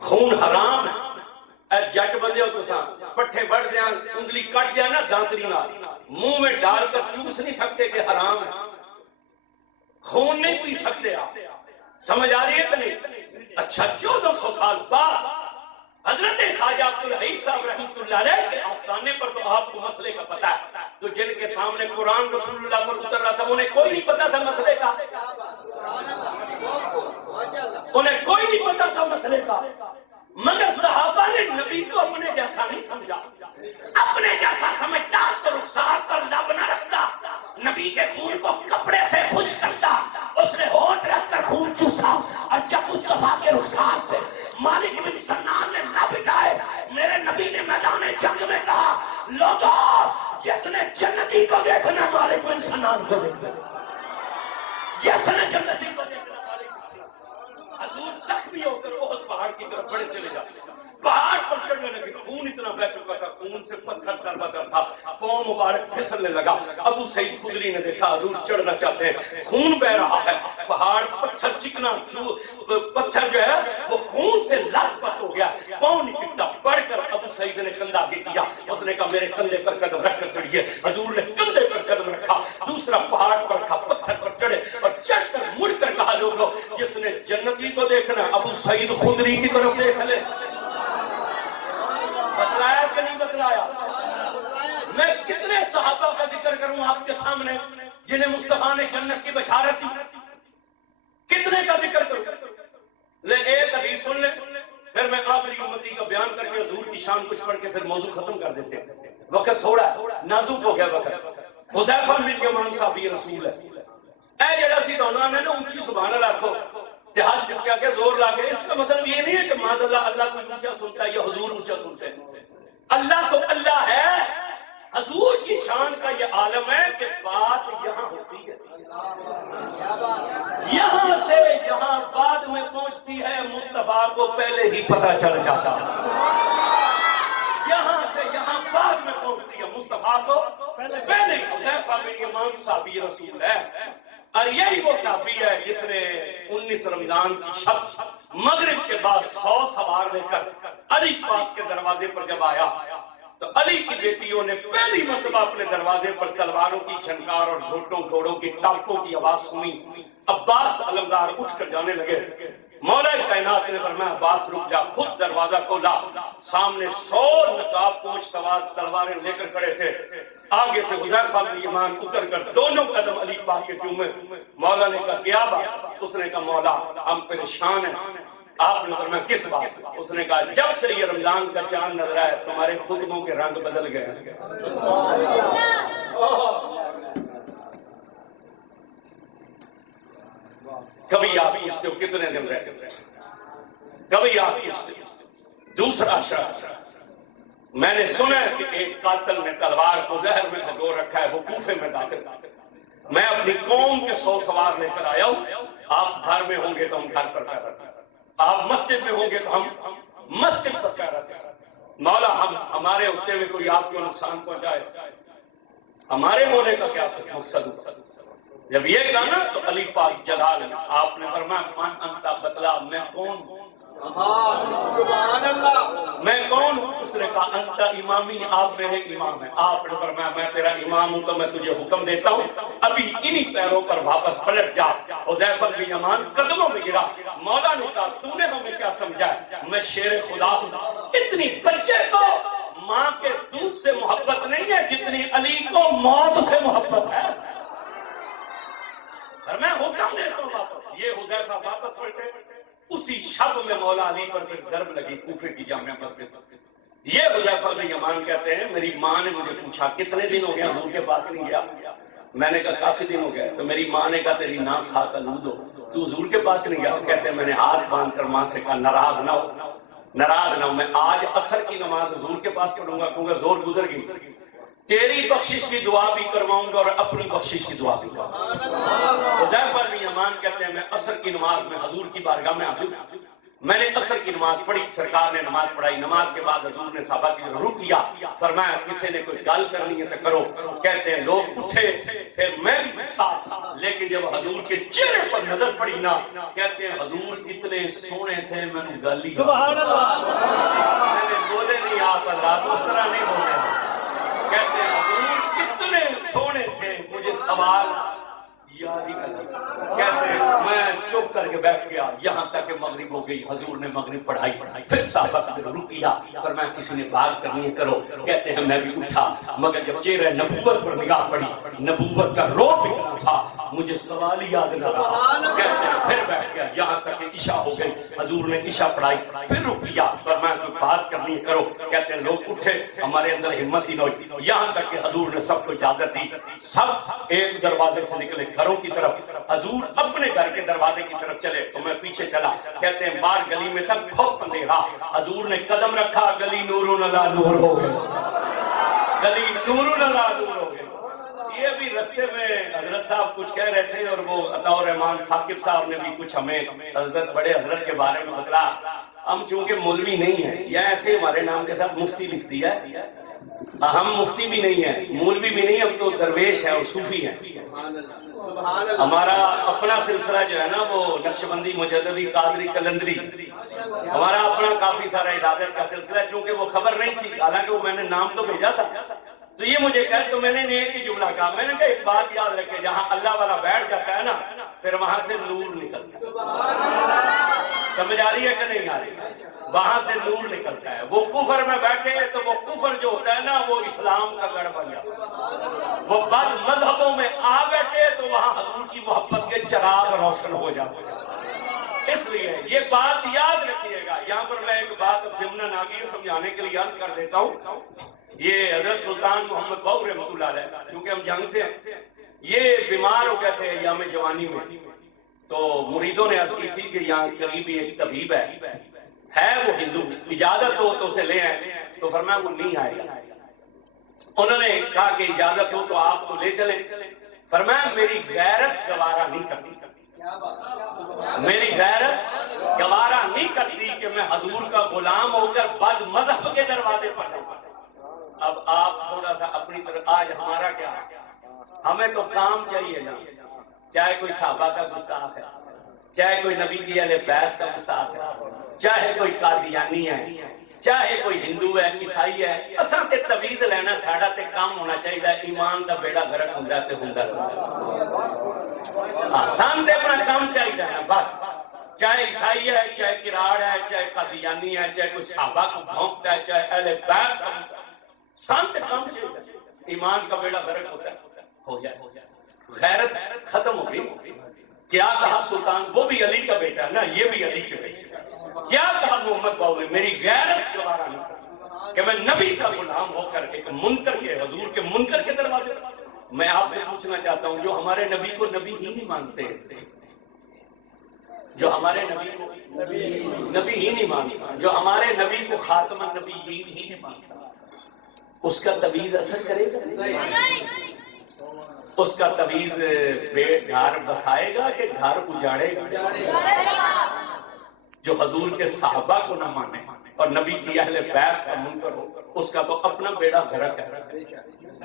خون حرام ہے. اے جٹ بندے ہو تو پٹھے بڑھ دیا، انگلی کٹ دیا نا دانتری نال، منہ میں ڈال کر چوس نہیں سکتے کہ حرام ہے. خون نہیں پی سکتے آپ. سمجھ آ رہی ہے کہ نہیں؟ اچھا 1400 سال بعد حضرت خواجہ عبدالحی صاحب رحمۃ اللہ علیہ کے آستانے پر تو آپ کو مسئلے کا پتہ ہے. تو جن کے سامنے قرآن رسول اللہ پر اتر رہا تھا انہیں کوئی نہیں پتا تھا مسئلے کا، انہیں کوئی نہیں پتا تھا مسئلے کا. مگر صحابہ نے نبی کو اپنے جیسا نہیں سمجھا. اپنے جیسا سمجھتا تو رخسار پر لب نہ رکھتا، نبی کے خون کو کپڑے سے خشک کرتا. اس نے ہونٹ رکھ کر خون چوسا اور جب مصطفیٰ کے رخسار سے مالک بن سنان نے لب اٹھائے، میرے نبی نے میدان جنگ میں کہا لوگوں جس نے جنتی کو دیکھنا مالک بن سنان کو دیکھنا، جس نے جنتی کو دیکھنا مالک بن سنان. حضور زخمی ہو کر احد پہاڑ کی طرف بڑے چلے جاتے. پہاڑ پر چڑھنے لگے، خون اتنا بہ چکا تھا خون سے پتھر تر تھا، پاؤں مبارک پھسلنے لگا۔ ابو سعید خدری نے دیکھا حضور چڑھنا چاہتے ہیں، خون بہ رہا ہے، پہاڑ پتھر چکنا پتھر جو ہے وہ خون سے لت پت ہو گیا، پاؤں نہیں ٹکتا۔ پڑھ کر ابو سعید نے کندھا آگے کیا، اس نے کہا میرے کندھے پر قدم رکھ کر چڑھیے۔ حضور نے کندھے پر قدم رکھا، دوسرا پہاڑ پر رکھا، پتھر پر چڑھے اور چڑھ کر مڑ کر کہا لوگوں جس نے جنتی کو دیکھنا ابو سعید خدری کی طرف دیکھ لے۔ بتلایا کہ نہیں بتلایا؟ میں کتنے صحابہ کا ذکر کروں آپ کے سامنے جنہیں مصطفیٰ نے جنت کی بشارت دی، کتنے کا ذکر کروں؟ لے ایک حدیث سن لے، پھر میں آخری امتی کا بیان کر کے حضور کی شان کچھ پڑھ کے پھر موضوع ختم کر دیتے ہیں، وقت تھوڑا ہے، نازک ہو گیا وقت۔ حذیفہ بن یمان صحابی رسول ہے، اے جڑا سی دونوں نے نا اونچی سبحان اللہ رکھو تے ہاتھ چکیا کے زور لا کے، اس کا مطلب یہ نہیں ہے کہ معاذ اللہ اللہ کو اونچا سنتا ہے یا حضور اونچا سنتے ہیں، اللہ تو اللہ ہے، حضور کی شان کا یہ عالم ہے کہ بات یہاں ہوتی ہے، یہاں سے یہاں بعد میں پہنچتی ہے، مصطفیٰ کو پہلے ہی پتہ چل جاتا ہے، یہاں سے یہاں بعد میں پہنچتی ہے، مصطفیٰ کو پہلے ہی۔ حذیفہ بن یمان صحابی رسول ہے، اور یہی وہ صحابی ہے جس نے 19 رمضان کی شب مغرب کے بعد 100 سوار لے کر علی پاک کے دروازے پر جب آیا تو علی کی بیٹیوں نے پہلی مرتبہ اپنے دروازے پر تلواروں کی چھنکار اور گھوٹوں گھوڑوں کی ٹاپوں کی آواز سنی۔ عباس علمدار اٹھ کر جانے لگے، مولا کائنات نے فرمایا عباس رک جا، خود دروازہ کھولا، سامنے 100 نقاب پوش سوار تلواریں لے کر کھڑے تھے، آگے سے حذیفہ بن یمان اتر کر دونوں قدم علی پاک کے چومے۔ مولا نے کہا کیا بات؟ اس نے کہا مولا ہم پریشان ہیں۔ آپ نے فرمایا کس بات سے؟ اس نے کہا جب سے یہ رمضان کا چاند نظر آیا تمہارے خطبوں کے رنگ بدل گئے، کبھی آپ پوچھتے ہو کتنے دن رہ گئے، کبھی آپ پوچھتے ہو۔ دوسرا شرط، میں نے سنا ہے کہ ایک قاتل نے تلوار کو زہر میں ڈگو رکھا ہے، وہ کوفے میں داخل، میں اپنی قوم کے 100 سوار لے کر آیا ہوں، آپ گھر میں ہوں گے تو ہم گھر پر پیدا کریں، آپ مسجد میں ہوں گے تو ہم مسجد پر پیدا کریں۔ مولا ہمارے ہوتے ہوئے کوئی آپ کو نقصان پہنچائے، ہمارے ہونے کا کیا مقصد ہو؟ جب یہ کہا نا تو علی پاک جلال آپ نے فرمایا من انت بتلا میں کون ہوں، سبحان اللہ میں کون ہوں؟ اس نے کہا انت امامی، آپ میرے امام ہیں۔ آپ نے فرمایا میں تیرا امام ہوں تو میں تجھے حکم دیتا ہوں ابھی انہی پیروں پر واپس پلٹ جا۔ حذیفہ بن یمان قدموں میں گرا، مولا نے کہا تو نے ہمیں کیا سمجھا ہے، میں شیر خدا ہوں۔ اتنی بچے کو ماں کے دودھ سے محبت نہیں ہے جتنی علی کو موت سے محبت ہے، اور میں حکم دیتا ہوں واپس۔ یہ حذیفہ واپس پلٹے، اسی شب میں مولا علی پر پھر ضرب لگی کوفے کی جامع مسجد۔ یہ حذیفہ بن یمان کہتے ہیں میری ماں نے مجھے پوچھا کتنے دن ہو گیا حضور کے پاس نہیں گیا، میں نے کہا کافی دن ہو گئے، تو میری ماں نے کہا تیری ناک کھا کر لود ہو، تو حضور کے پاس نہیں گیا؟ کہتے ہیں میں نے ہاتھ باندھ کر ماں سے کہا ناراض نہ ہو، ناراض نہ ہو، میں آج عصر کی نماز حضور کے پاس پڑھوں گا، کہوں گا زور گزر گئی، تیری بخشش کی دعا بھی کرواؤں گا اور اپنی بخشش کی دعا بھی کرواؤں گا۔ حذیفہ بن یمان کہتے ہیں میں عصر کی نماز میں حضور کی بارگاہ میں حاضر ہوں، میں نے عصر کی نماز پڑھی، سرکار نے نماز پڑھائی، نماز کے بعد حضور نے صحابہ کی طرف رخ کیا، فرمایا کسی نے کوئی گال کرنی ہے تو کرو۔ کہتے ہیں لوگ اٹھے، پھر میں بھی اٹھا، لیکن جب حضور کے چہرے پر نظر پڑی نا، کہتے ہیں حضور اتنے سونے تھے میں نے گل ہی سبحان اللہ، میں نے بولے نہیں آپ حضرات اس طرح نہیں بولے، کہتے ہیں حضور اتنے سونے تھے مجھے سوال یاد ہی نہیں۔ کہتے ہیں میں چپ کر کے بیٹھ گیا یہاں تک کہ مغرب ہو گئی، حضور نے مغرب پڑھائی، پھر صحابہ کی طرف رخ کیا، پر میں کسی نے بات کرنی ہے کرو۔ کہتے ہیں میں بھی اٹھا، مگر جب چہرہ نبوت پر نگاہ پڑی، نبوت کا روب اتنا تھا مجھے سوال ہی یاد نہ رہا۔ کہتے ہیں پھر بیٹھ گیا یہاں تک کہ عشاء ہو گئی، حضور نے عشاء پڑھائی، پھر رخ کیا، پر میں کوئی بات کرنی ہے کرو۔ کہتے ہیں لوگ اٹھے، ہمارے اندر ہمت ہی نہ ہوئی، یہاں تک کہ حضور نے سب کو اجازت دی، سب ایک دروازے سے نکلے گھروں کی طرف، حضور اپنے گھر کے دروازے کی طرف چلے تو میں پیچھے چلا۔ کہتے ہیں باہر گلی میں تھا کھوپ اندھیرا، حضور نے قدم رکھا، گلی نور علی نور ہو گئی، گلی نور علی نور ہو گئی۔ یہ بھی رستے میں حضرت صاحب کچھ کہہ رہے تھے اور وہ عطا الرحمان ثاقب صاحب نے بھی کچھ ہمیں حضرت بڑے حضرت کے بارے میں بتلا۔ ہم چونکہ مولوی نہیں ہیں یا ایسے ہمارے نام کے ساتھ مفتی لکھتی ہے، ہم مفتی بھی نہیں ہیں، مولوی بھی نہیں، ہم تو درویش ہیں اور صوفی ہیں۔ ہمارا اپنا سلسلہ جو ہے نا وہ نقشبندی، مجددی، قادری، قلندری، ہمارا اپنا کافی سارا عبادت کا سلسلہ ہے۔ چونکہ وہ خبر نہیں تھی، حالانکہ وہ میں نے نام تو بھیجا تھا، تو یہ مجھے کہا، تو میں نے ایک ہی جملہ کہا، میں نے کہا ایک بات یاد رکھے، جہاں اللہ والا بیٹھ جاتا ہے نا پھر وہاں سے نور نکلتا ہے۔ سمجھ آ رہی ہے کہ نہیں آ رہی؟ وہاں سے نور نکلتا ہے۔ وہ کفر میں بیٹھے تو وہ کفر جو ہوتا ہے نا وہ اسلام کا گڑھ بن جاتا ہے۔ وہ بد مذہبوں میں آ بیٹھے تو وہاں حضور کی محبت کے چراغ روشن ہو جاتے ہیں۔ اس لیے یہ بات یاد رکھیے گا۔ یہاں پر میں ایک بات ضمن آگے سمجھانے کے لیے عرض کر دیتا ہوں۔ یہ حضرت سلطان محمد بہو رحمۃ اللہ علیہ، کیونکہ ہم جنگ سے ہیں، یہ بیمار ہو گئے تھے ایام جوانی میں، تو مریدوں نے عرض کی تھی کہ یہاں قریبی ایک طبیب ہے وہ ہندو، اجازت ہو تو اسے لے آئے، تو فرمایا وہ نہیں آئے گا۔ انہوں نے کہا کہ اجازت ہو تو آپ کو لے چلیں، فرمایا میری غیرت گوارا نہیں کرتی، میری غیرت گوارا نہیں کرتی کہ میں حضور کا غلام ہو کر بد مذہب کے دروازے پر جاؤں۔ اب آپ تھوڑا سا اپنی طرف، آج ہمارا کیا ہے، ہمیں تو کام چاہیے نا، چاہے کوئی صحابہ کا گستاخ ہے، چاہے کوئی نبی کی اہل بیت کا گستاخ ہے، چاہے کوئی قادیانی ہے، چاہے کوئی ہندو ہے، عیسائی ہے، اصل تے تویز لینا ساڈا تے کام ہونا چاہیے، ایمان دا بیڑا گرک ہوندا تے ہوندا ہاں، سان تے اپنا کام چاہیے نا بس۔ چاہے عیسائی ہے، چاہے کراڑ ہے، چاہے قادیانی ہے، چاہے کوئی صحابہ کو بھونکتا ہے، چاہے اہل بیت کا سان تے کام چاہیے، ایمان کا بیڑا گرک ہوتا ہے، ہو جائے۔ غیرت ختم ہو گئی۔ کیا کہا سلطان، وہ بھی علی کا بیٹا ہے نا، یہ بھی علی کے بیٹے، کیا کہا محمد باؤ نے، میری غیرت گوارا نہیں کرتی کہ میں نبی کا غلام ہو کر ایک منکر کے، حضور کے منکر کے دروازے۔ میں آپ سے پوچھنا چاہتا ہوں، جو ہمارے نبی کو نبی ہی نہیں مانتے، جو ہمارے نبی کو نبی ہی نہیں مانتا، جو ہمارے نبی کو خاتم النبیین ہی نہیں مانتا، اس کا تویز اثر کرے گا؟ اس کا تویز گھر بسائے گا کہ گھر اجاڑے گا؟ جو حضور کے صحابہ کو نہ مانے اور نبی کی اہل بیت کا منکر ہو، اس کا تو اپنا بیڑا غرق ہے۔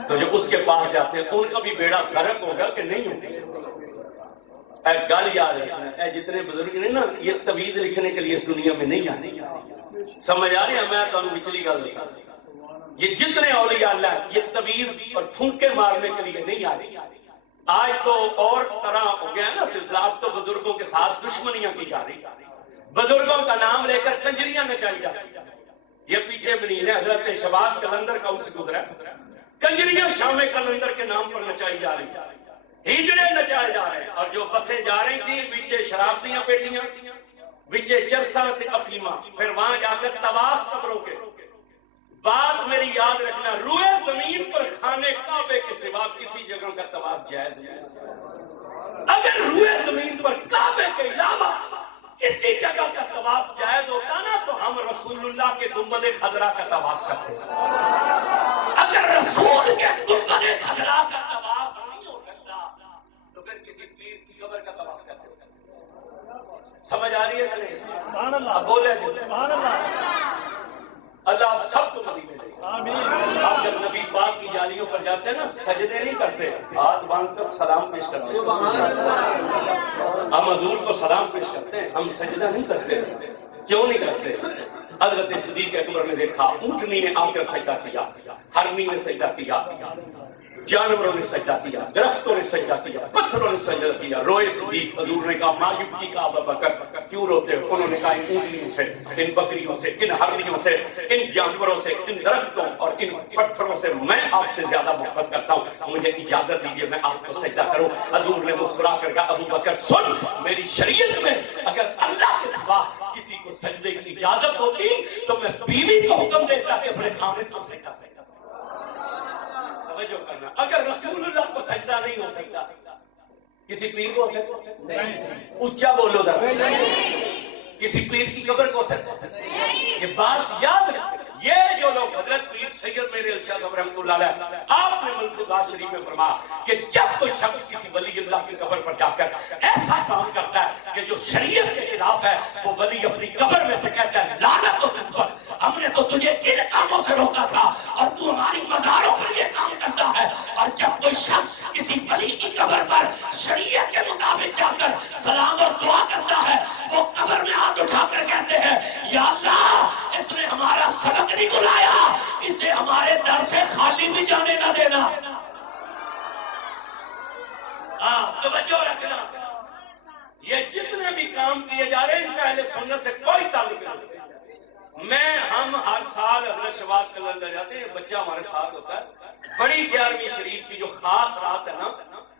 تو جو اس کے پاس جاتے ہیں ان کا بھی بیڑا غرق ہوگا کہ نہیں ہوگا؟ اے گل یاد رکھنا، اے جتنے بزرگ نے نا یہ تویز لکھنے کے لیے اس دنیا میں نہیں آتے، سمجھ آ رہی ہے؟ میں تو پچھلی گل بتا، یہ جتنے اولیاء اللہ یہ تویز اور پھونکے مارنے کے لیے نہیں آتے۔ آج تو اور طرح ہو گیا نا سلسلہ، اب تو بزرگوں کے ساتھ دشمنیاں کی جا رہی، بزرگوں کا نام لے کر کنجریاں نچائی جاتی۔ یہ پیچھے بھی نہیں ہے، حضرت شباز قلندر کا اس گزرا، کنجریاں شام قلندر کے نام پر نچائی جا رہی، ہجڑے نچائے جا رہے ہیں، اور جو بسیں جا رہی تھیں پیچھے شراب دیاں پیٹیاں، پیچھے چرساں سے افیمہ، پھر وہاں جا کر طواف قبروں کے۔ بات میری یاد رکھنا، روئے زمین پر خانے کعبے کے سوا کسی جگہ کا طواف جائز نہیں۔ اگر روئے زمین پر کعبے کے علاوہ کسی جگہ کا طواف جائز ہوتا نا تو ہم رسول اللہ کے گنبد خضرا کا طواف کرتے۔ اگر رسول کے گنبد خضرا کا طواف نہیں ہو سکتا تو پھر کسی پیر کی قبر کا طواف کیسے ہوتا؟ سمجھ آ رہی ہے کہ نہیں؟ سبحان اللہ، بولے سبحان اللہ۔ اللہ آپ سب کو سبھی میں دے آمین۔ آپ جب نبی پاک کی جالیوں پر جاتے ہیں نا سجدے نہیں کرتے، ہاتھ باندھ کر سلام پیش کرتے ہیں۔ ہم حضور کو سلام پیش کرتے ہیں، ہم سجدہ نہیں کرتے۔ کیوں نہیں کرتے؟ حضرت صدیق اکبر نے دیکھا اونٹنی نے آ کر سجدہ کیا، ہرنی نے سجدہ کیا، جانوروں نے سجدہ کیا، درختوں نے سجدہ کیا، پتھروں نے سجدہ کیا۔ روئے صدیق، حضور نے کہا ما یبکی کا ابا بکر، کیوں روتے ہو؟ انہوں نے کہا ان اونٹنیوں سے، ان بکریوں سے، ان ہرنیوں سے، ان جانوروں سے، ان درختوں اور ان پتھروں سے میں آپ سے زیادہ محبت کرتا ہوں، مجھے اجازت دیجیے میں آپ کو سجدہ کروں۔ حضور نے مسکرا کر کہا ابو بکر سن، میری شریعت میں اگر اللہ کے سوا کسی کو سجدے کی اجازت ہوتی تو میں بیوی کو حکم دیتا کہ اپنے خامد کو سجدہ کرے۔ توجہ کرنا، اگر رسول اللہ کو سجدہ نہیں ہو سکتا کسی پیر کو ہو سکتا؟ اونچا بولو ذرا، کسی پیر کی قبر کو ہو سکتا؟ یہ بات یاد رکھیں۔ یہ جو لوگ حضرت پیر سید میرے الشاہ صاحب رحمۃ اللہ علیہ، آپ نے ملفوظات شریف میں فرمایا کہ جب کوئی شخص کسی ولی اللہ کی قبر پر جا کر ایسا کام کرتا ہے کہ جو شریعت کے خلاف ہے، وہ ولی اپنی قبر میں سے کہتا ہے لعنت ہو تجھ پر، ہم نے تو تجھے ان کاموں سے روکا تھا اور تو ہماری مزار توجہ رکھنا، یہ جتنے بھی کام کیے جا رہے ہیں ان کا اہل سنت سے کوئی تعلق نہیں۔ ہم ہر سال حضرت شہباز قلندر جاتے ہیں، بچہ ہمارے ساتھ ہوتا ہے۔ بڑی 11ویں شریف کی جو خاص رات ہے نا،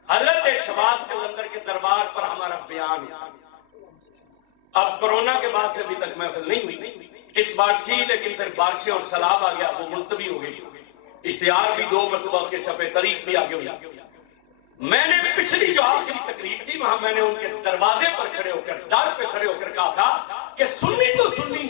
حضرت شہباز قلندر کے دربار پر ہمارا بیان ہے۔ اب کورونا کے بعد سے ابھی تک محفل نہیں ہوئی، اس بار تھی لیکن پھر بارشیں اور سیلاب آ گیا، وہ ملتوی ہو گئی۔ اشتہار بھی 2 مرتبہ اس کے چھپے، تاریخ بھی آگے ہوئی۔ میں نے پچھلی جو آخری تقریب تھی وہاں میں نے ان کے دروازے پر کھڑے ہو کر، در پہ کھڑے ہو کر کہا تھا کہ سنی تو سنی،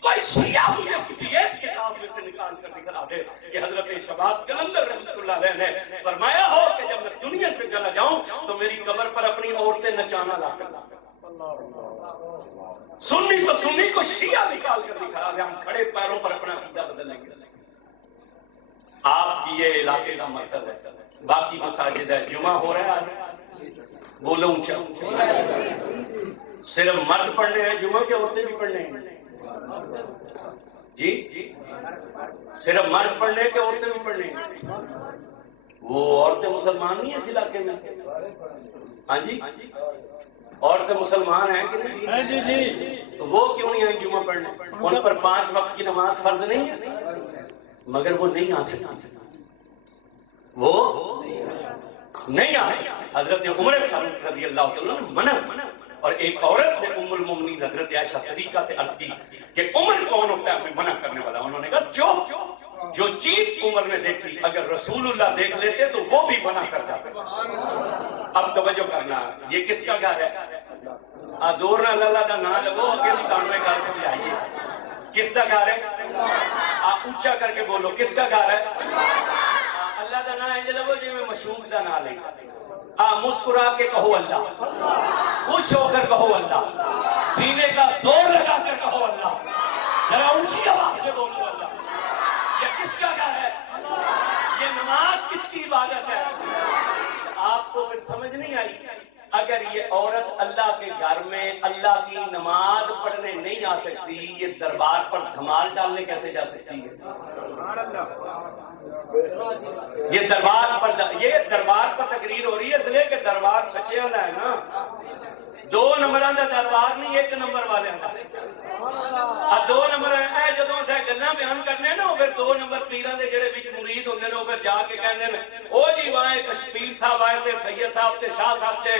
کوئی شیعہ مجھے کسی ایک کتاب میں سے نکال کر دکھا دے کہ حضرت شہباز قلندر رحمۃ اللہ علیہ نے فرمایا ہو کہ جب میں دنیا سے چلا جاؤں تو میری قبر پر اپنی عورتیں نچانا لا کر۔ سنی تو سنی کو شیعہ نکال کر دکھا دے، ہم کھڑے پیروں پر اپنا عقیدہ بدل لیں گے۔ آپ کی یہ علاقے کا مرکز ہے، باقی مساجد ہے، جمعہ ہو رہا ہے، بولو اونچا، صرف مرد پڑھنے ہیں جمعہ کے، عورتیں بھی پڑھنے ہیں؟ جی صرف مرد پڑھنے ہیں کہ عورتیں بھی پڑھنے ہیں؟ وہ عورتیں مسلمان نہیں ہیں اس علاقے میں؟ ہاں جی عورتیں مسلمان ہیں کہ نہیں؟ تو وہ کیوں نہیں آئیں جمعہ پڑھنے؟ ان پر 5 وقت کی نماز فرض نہیں ہے، مگر وہ نہیں آ سکتی، وہ نہیں آ سکتی۔ حضرت عمر فاروق رضی اللہ عنہ نے منع، اور ایک عورت نے ام المومنین حضرت عائشہ صدیقہ سے عرض کی کہ عمر کون ہوتا ہے ہمیں منع کرنے والا؟ انہوں نے کہا جو چیز عمر نے دیکھی اگر رسول اللہ دیکھ لیتے تو وہ بھی منع کر جاتے۔ اب توجہ کرنا، یہ کس کا گھر ہے؟ زور نہ اللہ دا نام لگو، اگلی کام میں گھر سمجھائیے کس کا گھر ہے؟ اونچا کر کے بولو کس کا گھر ہے؟ اللہ دا نام ہے لگو جی میں مشہور دا نام لے، مسکرا کے کہو اللہ، خوش ہو کر کہو اللہ، سینے کا زور لگا کر کہو اللہ، ذرا اونچی آواز سے بولو اللہ۔ یہ کس کا گھر ہے؟ یہ نماز کس کی عبادت ہے؟ آپ کو پھر سمجھ نہیں آئی؟ اگر یہ عورت اللہ کے گھر میں اللہ کی نماز پڑھنے نہیں آ سکتی، یہ دربار پر دھمال ڈالنے کیسے جا سکتی ہے؟ یہ دربار پر تقریر ہو رہی ہے اس لیے کہ دربار سچے والا ہے نا، 2 نمبران دا دربار نہیں، 1 نمبر والے اب 2 نمبر ہے جدوں سے گلاں بیان کرنے نا، پھر 2 نمبر پیراں دے جڑے وچ مرید ہوندے نے، پھر جا کے کہندے نے او جی وہاں کشمیر صاحب آئے تے سید صاحب تے شاہ صاحب تے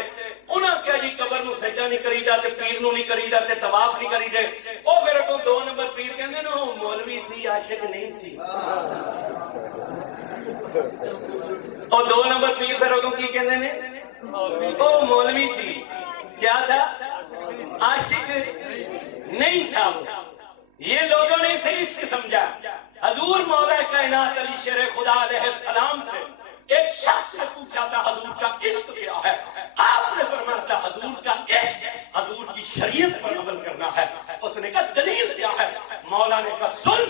انہاں کیا جی قبر نو سجدہ نہیں کریدا تے پیر نو نہیں کریدا تے طواف نہیں کریدے، او پھر اگوں 2 نمبر پیر کہندے نے او مولوی سی عاشق نہیں سی، اور 2 نمبر پیر پھر اگوں کی کہندے نے او مولوی سی کیا تھا؟ عاشق نہیں تھا۔ یہ لوگوں نے اسے عشق سمجھا۔ حضور مولا کائنات علی شیر خدا علیہ السلام سے ایک شخص سے پوچھا تھا حضور کا عشق کیا ہے؟ آپ نے فرمایا تھا حضور کا عشق حضور کی شریعت پر عمل کرنا ہے۔ اس نے کہا دلیل کیا ہے؟ مولا نے کہا سن،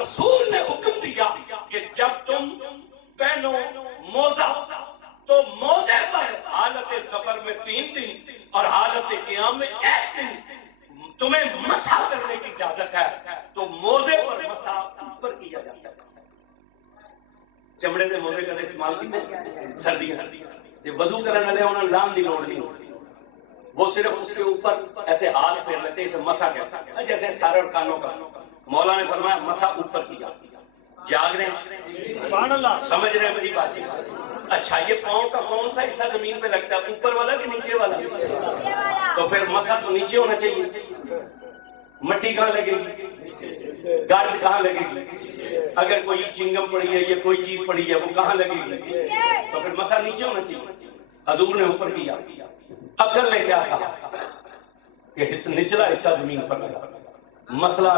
رسول نے حکم دیا کہ جب تم پہنو موزہ تو موزے پر حالت سفر میں 3 دن اور حالت قیام میں 1 دن تمہیں مسح کرنے کی اجازت ہے، تو موزے پر مسح اوپر کیا جاتا ہے۔ چمڑے کے موزے کا استعمال کیتے سردی یہ وضو کرنے والے انہوں نے لام دی لوڑ نہیں ہوتی، وہ صرف اس کے اوپر ایسے ہاتھ پھیر لیتے، اسے مسح کہتے ہیں، جیسے سر اور کانوں کا۔ مولا نے فرمایا مسح اوپر کی جاتی ہے۔ جاگ رہے ہیں؟ سمجھ رہے ہیں میری بات؟ اچھا یہ پاؤں کا کون سا حصہ زمین پہ لگتا ہے، اوپر والا کہ نیچے والا؟ تو پھر مسح تو نیچے ہونا چاہیے۔ مٹی کہاں لگے گی؟ گرد کہاں لگے گی؟ اگر کوئی چنگم پڑی ہے یا کوئی چیز پڑی ہے وہ کہاں لگے گی؟ تو پھر مسح نیچے ہونا چاہیے۔ حضور نے اوپر کیا، عقل نے کیا کہا کہ نچلا حصہ زمین پر لگا، مسئلہ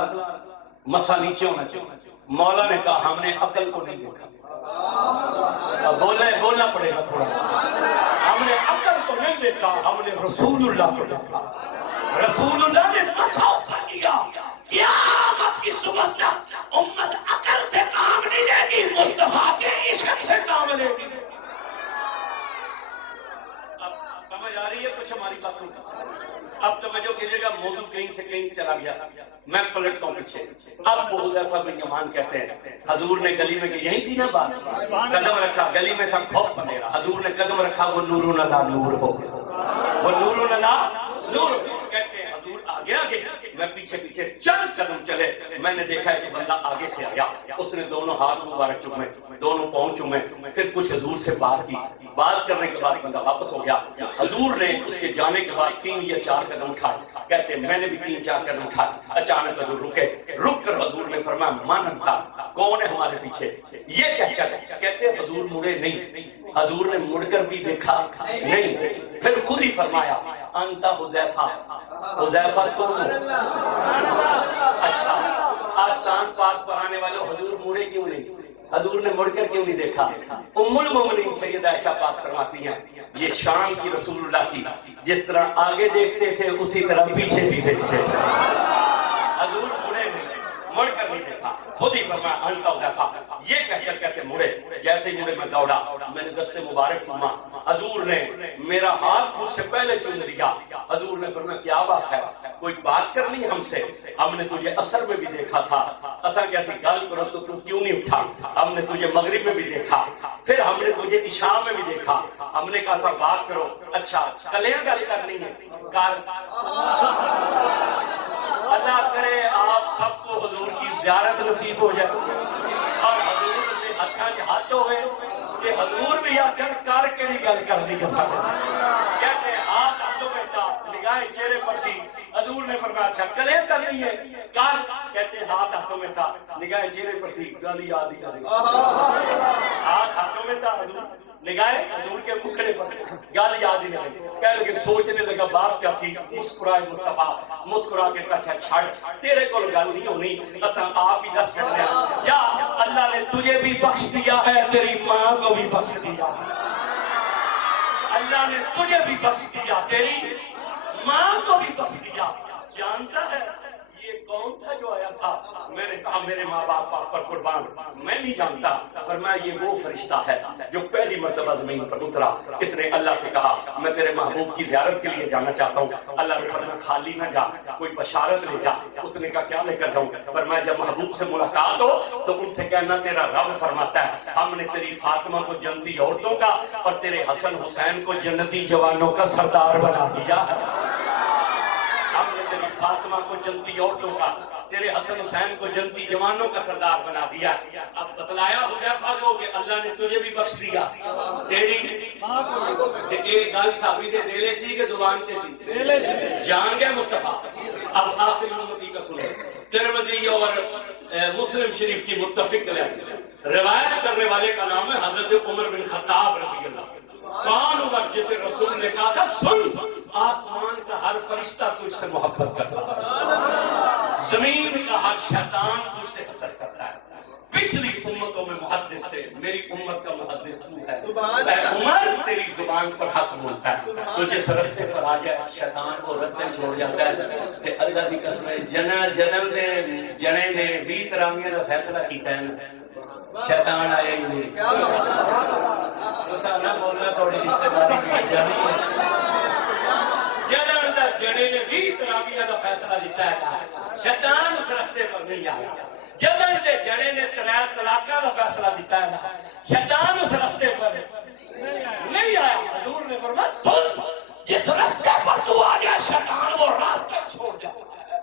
مسح نیچے ہونا چاہیے۔ مولا نے کہا ہم نے عقل کو نہیں دیکھا، بولنا پڑے گا تھوڑا، ہم نے عقل کو نہیں دیکھا، ہم نے رسول اللہ کو دیکھا۔ رسول اللہ نے مسح کیا۔ قیامت کی صبح تک امت عقل سے کام نہیں لے گی، مصطفیٰ کے عشق سے کام لے گی۔ اب سمجھ آ رہی ہے کچھ ہماری باتوں کا؟ اب توجہ کیجیے گا، موضوع کہیں سے کہیں چلا گیا، میں پلٹتا ہوں پیچھے۔ اب وہ حذیفہ بن یمان کہتے ہیں حضور نے گلی میں، یہی تھی نا بات، قدم رکھا گلی میں تھا بہت اندھیرا، حضور نے قدم رکھا وہ نور لا نور ہو گیا، وہ نور لا نور۔ کہتے ہیں حضور آگے آگے، میں پیچھے پیچھے چند قدم چلے، میں نے دیکھا ایک بندہ آگے سے آیا، اس نے دونوں ہاتھ مبارک چومے، دونوں پاؤں چومے، پھر کچھ حضور سے بات کی، بات کرنے کے بعد بندہ واپس ہو گیا۔ حضور نے اس کے جانے کے بعد 3 یا 4 قدم اٹھائے، کہتے ہیں میں نے بھی 3-4 قدم اٹھائے، اچانک حضور رکے، رک کر حضور نے فرمایا من تھا، کون ہے ہمارے پیچھے؟ یہ کہہ کر کہتے ہیں حضور مڑے نہیں، حضور نے مڑ کر بھی دیکھا نہیں، پھر خود ہی فرمایا انت حذیفہ، حذیفہ کون؟ اچھا آستان پاک پر آنے والوں حضور مڑے کیوں نہیں؟ حضور نے مڑ کر کیوں نہیں دیکھا؟ ام المومنین سیدہ عائشہ پاک فرماتی ہیں یہ شان کی رسول اللہ کی، جس طرح آگے دیکھتے تھے اسی طرح پیچھے بھی دیکھتے تھے، حضور مڑے نہیں، مڑ کر نہیں دیکھا، خود ہی فرمایا انت حذیفہ، یہ کہہ کر کہتے مڑے، جیسے ہی مڑے میں دوڑا، میں نے دست مبارک چوما، حضور نے میرا ہاتھ مجھ سے پہلے چوم لیا، حضور نے فرمایا کیا بات ہے، کوئی بات کرنی ہم سے؟ ہم نے تجھے عصر میں بھی دیکھا تھا، عصر کیسی گال کرو تو کیوں نہیں اٹھا؟ ہم نے تجھے مغرب میں بھی دیکھا، پھر ہم نے تجھے عشاء میں بھی دیکھا، ہم نے کہا تھا بات کرو، اچھا کلیاں گل کرنی ہے، اللہ کرے آپ سب کو حضور کی زیارت نصیب ہو جائے، اور حضور نے اچھا ہاتھ ہوئے کہ حضور بھی آخر کر کے گل کرنی کے ساتھ کہتے ہاتھ ہاتھوں میں تھا، نگاہیں چہرے پر تھی، حضور نے فرمایا اچھا کلیاں کرنی ہے، کر، کہتے ہاتھ ہاتھوں میں تھا، نگاہیں چہرے پر تھی، گل یاد ہی کرنی، ہاتھ ہاتھوں میں تھا حضور، نگاہیں حضور کے مکھڑے پر، گل یاد ہی نہیں، کہہ لگے سوچنے لگا بات کیا تھی، مسکرائے مصطفیٰ، مسکرا کے کہا چھڑ تیرے کو گل نہیں ہونی، اساں آپ ہی دس چھڑ دیا، جا اللہ نے تجھے بھی بخش دیا ہے، تیری ماں کو بھی بخش دیا، اللہ نے تجھے بھی بخش دیا، تیری ماں کو بھی بخش دیا، جانتا ہے یہ کون تھا جو آیا تھا؟ میں نے کہا میرے ماں باپ پر قربان، میں نہیں جانتا، فرمایا یہ وہ فرشتہ ہے جو پہلی مرتبہ زمین پر اترا، اس نے اللہ سے کہا میں تیرے محبوب کی زیارت کے لیے جانا چاہتا ہوں، اللہ نے فرمایا خالی نہ جا، کوئی بشارت لے جا، اس نے کہا کیا لے کر جاؤں؟ فرمایا جب محبوب سے ملاقات ہو تو ان سے کہنا تیرا رب فرماتا ہے ہم نے تیری فاطمہ کو جنتی عورتوں کا اور تیرے حسن حسین کو جنتی جوانوں کا سردار بنا دیا ہے، ہم نے تیری فاطمہ کو جنتی عورتوں کا، تیرے حسن حسین کو جنتی جوانوں کا سردار بنا دیا، اب بتلایا حذیفہ کو کہ اللہ نے تجھے بھی بخش دیا، تیری ایک گل صحابی سے دلے سی کہ زبان تے سی، جان گیا مصطفیٰ۔ اب آخر امتی کا سنیں، ترمذی اور مسلم شریف کی متفق روایت کرنے والے کا نام ہے حضرت عمر بن خطاب رضی اللہ، کون عمر جسے رسول نے کہا تھا سن آسمان کا ہر فرشتہ تجھ سے محبت کرتا ہے، زمین کا ہر شیطان تجھ سے حسد کرتا ہے، پچھلی امتوں میں محدث تھے، میری امت کا محدث تو ہے، اے عمر تیری زبان پر حق بولتا ہے، تو جس رستے پر آ جائے شیطان کو رستے چھوڑ جاتا ہے، کہ اللہ کی قسم جنم دے جنے نے 20 تراویحاں دا فیصلہ کیتا ہے نا، شیطان آیا ہی نہیں، نہ بولنا تھوڑی رشتہ داری بگڑ جانی ہے، جنم دا جنے نے 20 تراویحاں دا فیصلہ دیتا ہے، شیطان اس رستے پر نہیں آیا، جدن دے جڑے نے 3 طلاقاں دا فیصلہ دیتا ہے نا، شیطان اس رستے پر نہیں آیا، حضور نے فرمایا سن جس رستے پر تو آ گیا شیطان وہ راستہ چھوڑ جاتا ہے،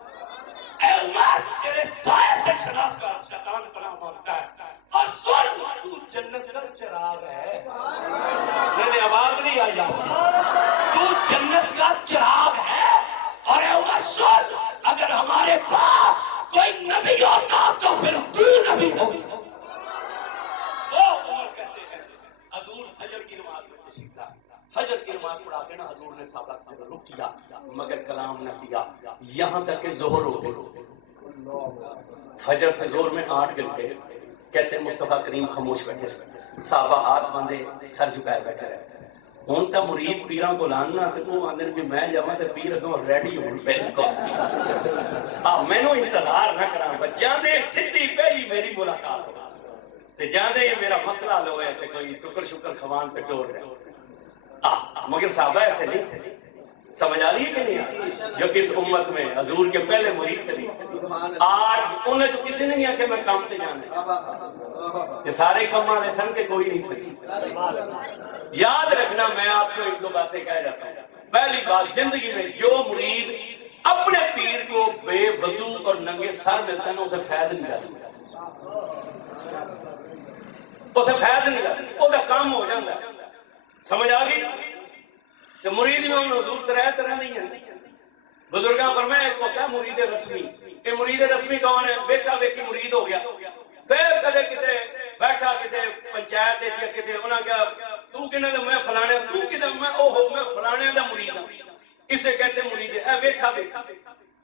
اے عمر تیرے سائے سے شراب کا شیطان پناہ مانگتا ہے، اور سن تو جنت کا چراغ ہے، میرے آواز نہیں آئی تو جنت کا چراغ ہے، اور اے عمر سن اگر ہمارے پاس کوئی نبی ہوتا تو پھر تو نبی ہو، وہ عمر کہتے ہیں حضور فجر کی نماز میں تشریف لا، فجر کی نماز پڑھا کے نا حضور نے صحابہ سے رخ کیا مگر کلام نہ کیا، یہاں تک کہ ظہر ہو گئی، فجر سے ظہر میں 8 گھنٹے، کہتے ہیں مصطفیٰ کریم خاموش بیٹھے، صحابہ ہاتھ باندھے سر جھکائے بیٹھے رہے، ہوں تو مرید پیران کو لاننا تے وہ آندر بھی میں جاواں تے پیر اگوں ریڈی ہون پہلے کو مینوں انتظار نہ کراں بچیاں دے سدھی پہلی میری ملاقات ہو تے جاندے یہ میرا مسئلہ لو ہے تے کوئی ٹکر شکر خوان پہ ٹور رہے مگر صحابہ ایسے نہیں تھے. سمجھ آ رہی ہے کہ نہیں؟ جو کس امت میں حضور کے پہلے مرید چلی آج انہیں جو کسی نے نہیں آکے میں کام تے جانا ہے، یہ سارے کام والے سن کے کوئی نہیں سکی. یاد رکھنا، میں آپ کو ایک دو باتیں کہہ جاتا ہوں. پہلی بات، زندگی میں جو مرید اپنے پیر کو بے وضو اور ننگے سر ملتا ہے نا، اسے فیض نہیں جاتا، اسے فیض نہیں جاتا، وہ کام ہو جاتا ہے. سمجھ آ گئی کہ مرید میں ان حضور طرح نہیں ہے. بزرگاں فرمایا ایک ہوتا ہے مرید رسمی. کہ مرید رسمی کون ہے؟ بیٹھا بیٹھی مرید ہو گیا، پھر کدے کتے بیٹھا کسی پنچایت یا کتے انہاں کیا تو کنے دا میں فلانے، تو کنے میں اوہو میں فلانے دا مرید ہوں، اسے کیسے مرید ہے؟ اے بیٹھا بیٹھا.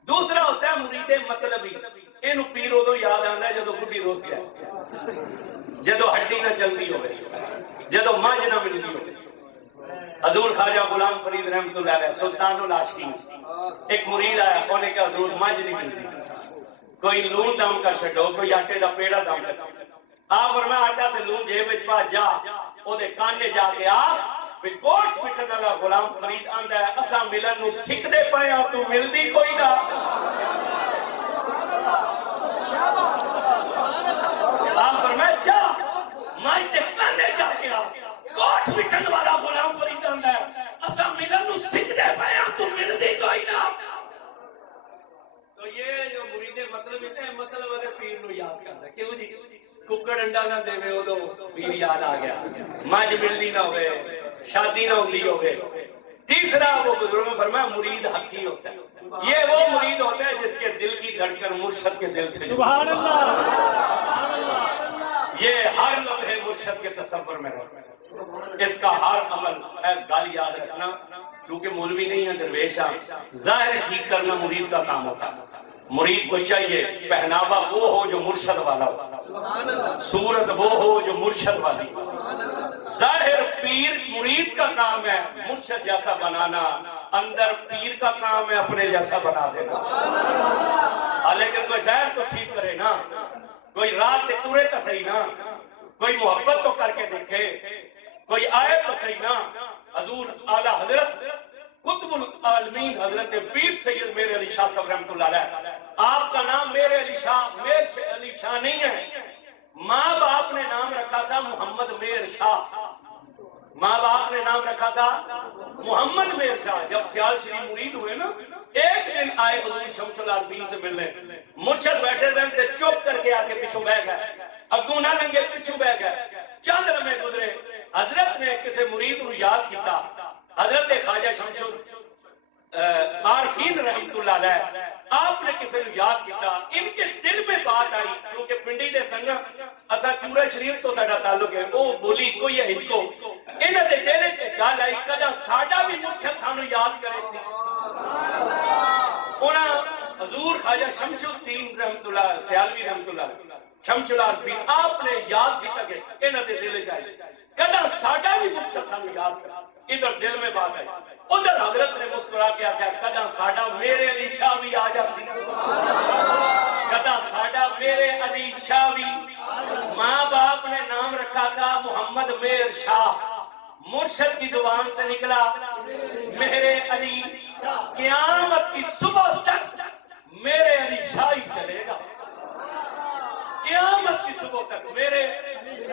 دوسرا ہوتا ہے مرید مطلبی. اینو پیر ادو یاد آندا ہے جدو بڈھی روس جائے، جدو ہڈی نہ چلدی ہوے، جدو مجھ نہ ملدی ہوے. حضور خواجہ غلام فرید رحمۃ اللہ علیہ سلطان العاشقین، ایک مرید آیا، انہوں نے کہا حضور مجھ نہیں ملتی، کوئی لون دم کا چھڈو، کوئی آٹے دا پیڑا دم کا چھڈو. آپ فرمایا آٹا تے لون جیب وچ پا جا، او دے کانے جا کے آ کوٹ پٹن والا غلام فرید آندا ہے اساں ملن نو سکھدے پئے ہاں، تو ملدی کوئی نہ. آپ فرمایا جا مائی تے کانے جا کے آ، کوٹ پٹن والا غلام فرید آندا ہے اساں ملن نو سکھدے پئے ہاں، تو ملدی کوئی نہ. تو یہ جو مرید مطلب ہے، مطلب ہے پیر نو یاد کردا. کیوں جی؟ ککڑ انڈا نہ دے ادو پیر یاد آ گیا، مجھ ملدی نہ ہوئے، شادی نہ ہوندی ہوئے. تیسرا وہ بزرگوں نے فرمایا مرید حقی ہوتا ہے. یہ وہ مرید ہوتا ہے جس کے دل کی دھڑکن مرشد کے دل سے. سبحان اللہ. یہ ہر لمحے مرشد کے تصور میں رہتا، اس کا ہر عمل. گل یاد رکھنا، چونکہ مولوی نہیں ہے درویش، ظاہر ٹھیک کرنا مرید کا کام ہوتا ہے. مرید کو چاہیے پہناوا وہ ہو جو مرشد والا ہو، صورت وہ ہو جو مرشد والی. ظاہر پیر مرید کا کام ہے مرشد جیسا بنانا، اندر پیر کا کام ہے اپنے جیسا بنا دینا. لیکن کوئی ظاہر تو ٹھیک کرے نا، کوئی رات ٹورے تو صحیح نا، کوئی محبت تو کر کے دیکھے، کوئی آئے تو صحیح نا. حضور اعلی حضرت قطب العالمین حضرت پیر سید میر علی شاہ صاحب رحمۃ اللہ علیہ، آپ کا نام میر علی شاہ نہیں ہے، ماں باپ نے نام رکھا تھا محمد میر شاہ. ماں باپ نے نام رکھا تھا محمد میر شاہ. جب سیال شریف مرید ہوئے نا، ایک دن آئے حضور شمس العارفین سے ملنے، مرشد بیٹھے رہے، چپ کر کے آگے پیچھے بیٹھ گئے، اگوں نہ لنگے پیچھے بیٹھ گئے. چند لمحے گزرے، حضرت نے کسی مرید کو یاد کیتا، حضرت خواجہ شمس عارفین رحمۃ اللہ علیہ، آپ نے کسی کو یاد کیتا. ان کے دل میں بات آئی، کیونکہ پنڈی دے سنگ اسا چورا شریف تو ساڈا تعلق ہے، وہ بولی کوئی ہے ہج کو انہاں دے دل تے گل آئی کدا ساڈا بھی مرشد سانو یاد کرے سی. انہاں حضور خواجہ شمس الدین رحمۃ اللہ سیالوی رحمۃ اللہ شمس العارفین آپ نے یاد کیتا کہ انہاں دے دل وچ آئی کدا ساڈا بھی مرشد سانو یاد کرے. ادھر دل میں بات آئی، ادھر حضرت نے مسکرا کے آخیا کدا ساڈا میرے علی شاہ بھی آ جا سی، کدا ساڈا میرے علی شاہ بھی. ماں باپ نے نام رکھا تھا محمد میر شاہ، مرشد کی زبان سے نکلا میرے علی. قیامت کی صبح تک میرے علی شاہ ہی چلے گا، قیامت کی صبح تک میرے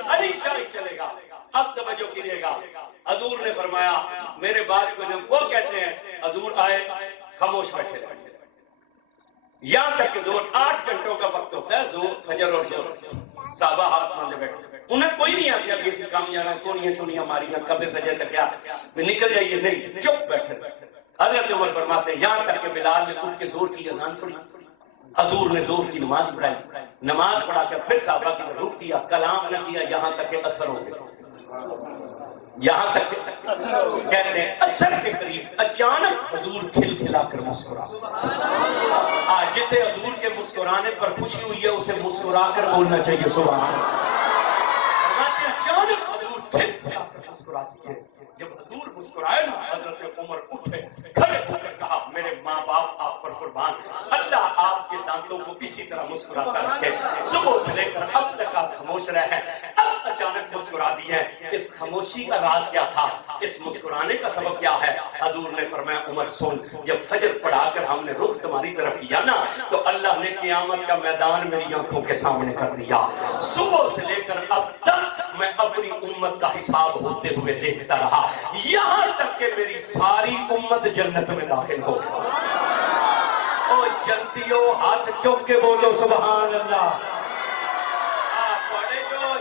علی شاہ ہی چلے گا. اب توجہ کیجیے گا، حضور نے فرمایا میرے بات کو جب وہ کہتے ہیں حضور آئے خاموش بیٹھے رہے، یہاں تک کہ زور 8 گھنٹوں کا وقت ہوتا ہے، زور فجر اور زور. صحابہ ہاتھ باندھے بیٹھے، انہیں کوئی نہیں آتی اب کسی کام جانا، کونیاں چونیاں ماریاں کبے سجے تک کیا نکل جائیے، نہیں چپ بیٹھے. حضرت عمر فرماتے ہیں یہاں تک کہ بلال نے اٹھ کے زور کی اذان پڑھی، حضور نے زور کی نماز پڑھائی، نماز پڑھا کے پھر صحابہ کی طرف رخ کیا، کلام نہ کیا یہاں تک کہ اثر ہو گیا. یہاں تک کہتے ہیں اثر کے قریب اچانک حضور کھل کھلا کر مسکرا. جسے حضور کے مسکرانے پر خوشی ہوئی ہے اسے مسکرا کر بولنا چاہیے سبحان اللہ. اچانک حضور کھل کھلا کر مسکرا سکے. جب حضور مسکرائے نا، حضرت عمر اٹھے، کھڑے ہو کر کہا میرے ماں باپ آپ پر قربان، اللہ آپ کے دانتوں کو اسی طرح مسکراتا رکھے. صبح سے لے کر اب تک آپ خاموش رہے ہیں. اب اچانک مسکرا دی ہے، اس خاموشی کا راز کیا تھا؟ اس مسکرانے کا سبب کیا ہے؟ حضور نے فرمایا عمر سن، جب فجر پڑھا کر ہم نے رخ تمہاری طرف کیا نا تو اللہ نے قیامت کا میدان میری آنکھوں کے سامنے کر دیا۔ صبح سے لے کر اب تک میں اپنی امت کا حساب ہوتے ہوئے دیکھتا رہا، یہاں تک کہ میری ساری امت جنت میں داخل ہو۔ او جنتیوں ہاتھ چوک کے بولو سبحان اللہ۔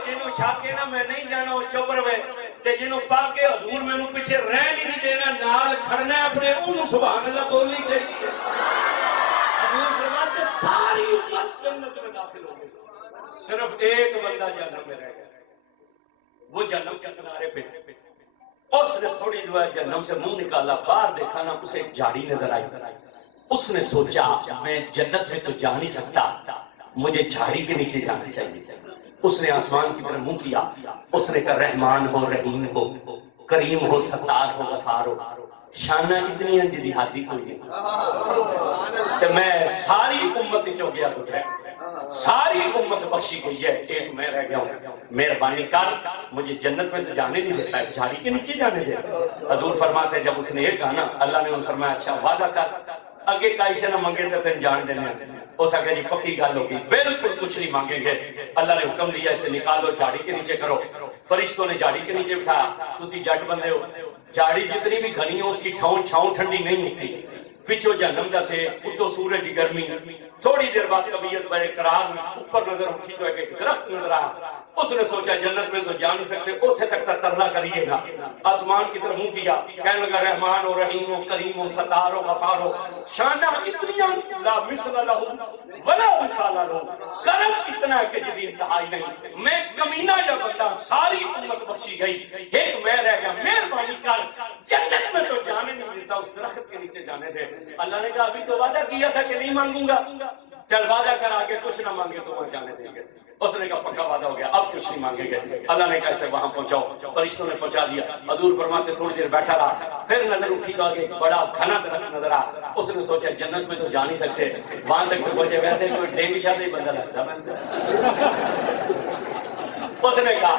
جنہوں شاکے نا میں نہیں جانا وہ چپ رہے تے جنہوں پاک کے حضور میں پیچھے رہ نہیں دینا، نال کھڑنا اپنے انہوں سبحان اللہ بولنی چاہیے۔ حضور فرماتے ساری امت جنت میں داخل ہو گئی، صرف ایک بندہ جہنم میں رہ گیا، وہ جہنم کے کنارے پہ۔ اس نے تھوڑی دعا جہنم سے منہ نکالا، باہر دیکھا نا اسے ایک جھاڑی نظر آئی۔ اس نے سوچا میں جنت میں تو جا نہیں سکتا، مجھے جھاڑی کے نیچے جانا چاہیے۔ اس نے آسمان کی طرف منہ کیا، اس نے کہا رحمان ہو، رحیم ہو، کریم ہو، ستار ہو، غفار ہو، شانہ اتنی ہیں جدی حادی کوئی نہیں کہ میں ساری امت چو گیا گزرے، ساری امت بخشی گئی ہے، ایک میں رہ گیا ہوں، مہربانی کر مجھے جنت میں تو جانے نہیں دیتا ہے، جھاڑی کے نیچے جانے دے۔ حضور فرماتے ہیں جب اس نے یہ کہا نا اللہ نے ان فرمایا اچھا وعدہ کر اگے کائشہ نہ منگے تو تین جان دینے ہیں۔ اس آگے جی پکی گل ہوگی، بالکل کچھ نہیں مانگیں گے۔ اللہ نے حکم دیا اسے نکالو، جھاڑی کے نیچے کرو۔ فرشتوں نے جھاڑی کے نیچے اٹھایا، تسی جٹ بندے ہو، جھاڑی جتنی بھی گھنی ہو اس کی چھاؤں ٹھنڈی نہیں ہوتی، پیچھو جہنم دا سے اتو سورج کی گرمی، تھوڑی دیر بعد طبیعت برقرار اوپر نظر اٹھی تو ایک درخت نظر آیا۔ اس نے سوچا جنت میں تو جا نہیں سکتے، اوتھے تک ترلا کریے گا۔ آسمان کی طرف منہ کیا، کہنے لگا رحمان و رحیم و کریم و ستار و غفار و شانہ اتنی لا مثل لہ ولا مثال لہ، کرم اتنا ہے کہ جدی انتہائی نہیں۔ میں کمینہ یا بندہ، ساری امت بخشی گئی، ایک میں رہ گیا، مہربانی کر جنت میں تو جانے نہیں دیتا، اس درخت کے نیچے جانے دے۔ اللہ نے کہا ابھی تو وعدہ کیا تھا کہ نہیں مانگوں گا، چل وعدہ کر آگے کچھ نہ مانگے تو وہاں جانے دیں گے۔ اس نے کہا پکا وعدہ ہو گیا، اب کچھ نہیں مانگیں گے۔ اللہ نے کہا اسے وہاں پہنچاؤ، فرشتوں نے پہنچا دیا۔ حضور فرماتے تھوڑی دیر بیٹھا رہا، پھر نظر اٹھی تو آگے بڑا گھنا درخت نظر آیا۔ اس نے سوچا جنت میں تو جا نہیں سکتے، وہاں تک تو پہنچے، ویسے کوئی ڈیوی شادی بندہ لگتا ہے۔ اس نے کہا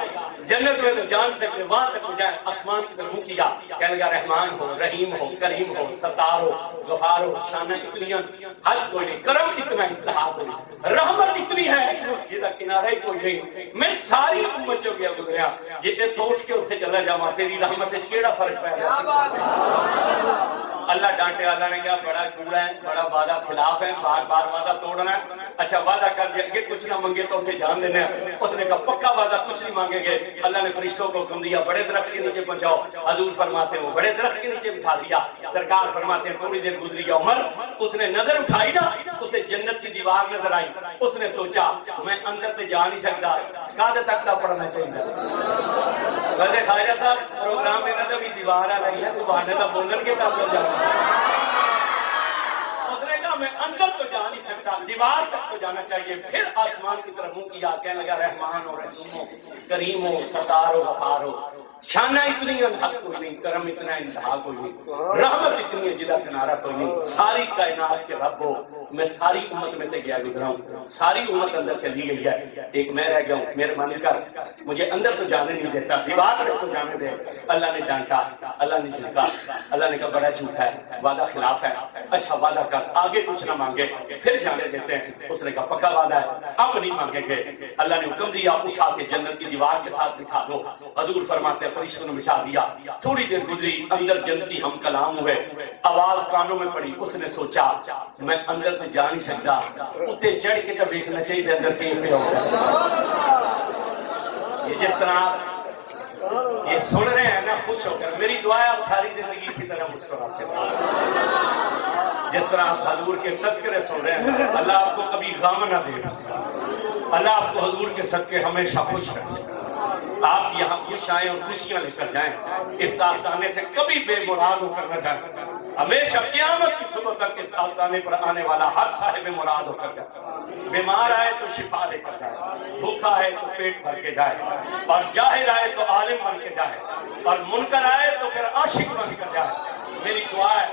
جنت میں تو جان سکتے، وہاں تک پہنچائے، آسمان کی طرف منہ کیا، کہنے لگا رحمان ہو، رحیم ہو، کریم ہو، ستار ہو، غفار ہو، شانہ اتنی حد کوئی نہیں، کرم اتنا انتہا کوئی نہیں، رحمت اتنی ہے جہاں کنارہ ہی کوئی نہیں۔ میں ساری امت جو گیا گزریا، جتنے تو اٹھ کے اتنے چلا جاواں، تیری رحمت وچ کیڑا فرق پے گیا؟ اللہ ڈانٹے، اللہ نے کہا بڑا کوڑا ہے، بڑا وعدہ خلاف ہے، بار بار وعدہ توڑنا ہے، اچھا وعدہ کر دیا کہ کچھ نہ منگے تو اسے جان دینا ہے۔ اس نے کہا پکا وعدہ کچھ نہیں مانگیں گے۔ اللہ نے فرشتوں کو حکم دیا بڑے درخت کے نیچے پہنچاؤ۔ حضور فرماتے ہیں وہ بڑے درخت کے نیچے بٹھا دیا۔ سرکار فرماتے ہیں تھوڑی دیر گزری گیا عمر، اس نے نظر اٹھائی نا، اسے جنت کی دیوار نظر آئی۔ اس نے سوچا میں اندر تے جا نہیں سکتا، کہاں تک تا پڑھنا چاہیے؟ ویسے خواجہ صاحب پروگرام میں نہ بھی دیوار آ رہی ہے، سبحان اللہ بولن کے تب تک جانا۔ اس نے کہا میں اندر تو جا نہیں سکتا، دیوار تک تو جانا چاہیے۔ پھر آسمان کی طرف منہ کیا، کہنے لگا رحمان و رحیم و کریم و ستار و غفار ہو، شانہ اتنی ہے حد کوئی نہیں، کرم اتنا انتہا کوئی نہیں، رحمت اتنی ہے جدا کنارہ کوئی نہیں، ساری کائنات کے رب ہو۔ میں ساری امت میں سے گیا گزرا ہوں، ساری امت اندر چلی گئی ہے، ایک میں رہ گیا ہوں، مہربانی کر مجھے اندر تو جانے نہیں دیتا، دیوار تک تو جانے دے۔ اللہ نے ڈانٹا، اللہ نے جھڑکا، اللہ نے کہا بڑا جھوٹا ہے، وعدہ خلاف ہے، اچھا وعدہ کر آگے کچھ نہ مانگے پھر جانے دیتے ہیں۔ اس نے کہا پکا وعدہ ہے، اب نہیں مانگیں گے۔ اللہ نے حکم دیا اٹھا کے جنت کی دیوار کے ساتھ بٹھا دو۔ حضور فرماتے ہیں فرشتوں نے بٹھا دیا، تھوڑی دیر گزری، اندر جنتی ہم کلام ہوئے، آواز کانوں میں پڑی۔ اس نے سوچا میں اندر تو جا نہیں سکتا، اتنے چڑھ کے تو دیکھنا چاہیے اندر کے پہ ہوگا۔ یہ جس طرح یہ سن رہے ہیں نا خوش ہو کر، میری دعا ہے آپ ساری زندگی اسی طرح مسکراتے رہیں۔ جس طرح آپ حضور کے تذکرے سن رہے ہیں، اللہ آپ کو کبھی غم نہ دے، اللہ آپ کو حضور کے صدقے ہمیشہ خوش رکھے، آپ یہاں خوش آئیں اور خوشیاں لے کر جائیں، اس آستانے سے کبھی بے مراد ہو کر نہ جائیں، ہمیشہ قیامت کی صبح تک اس آستانے پر آنے والا ہر صاحب مراد ہو کر جائے، بیمار آئے تو شفا لے کر جائے، بھوکا ہے تو پیٹ بھر کے جائے، اور جاہل آئے تو عالم بن کے جائے، اور منکر آئے تو پھر عاشق بن کر جائے۔ میری دعا ہے،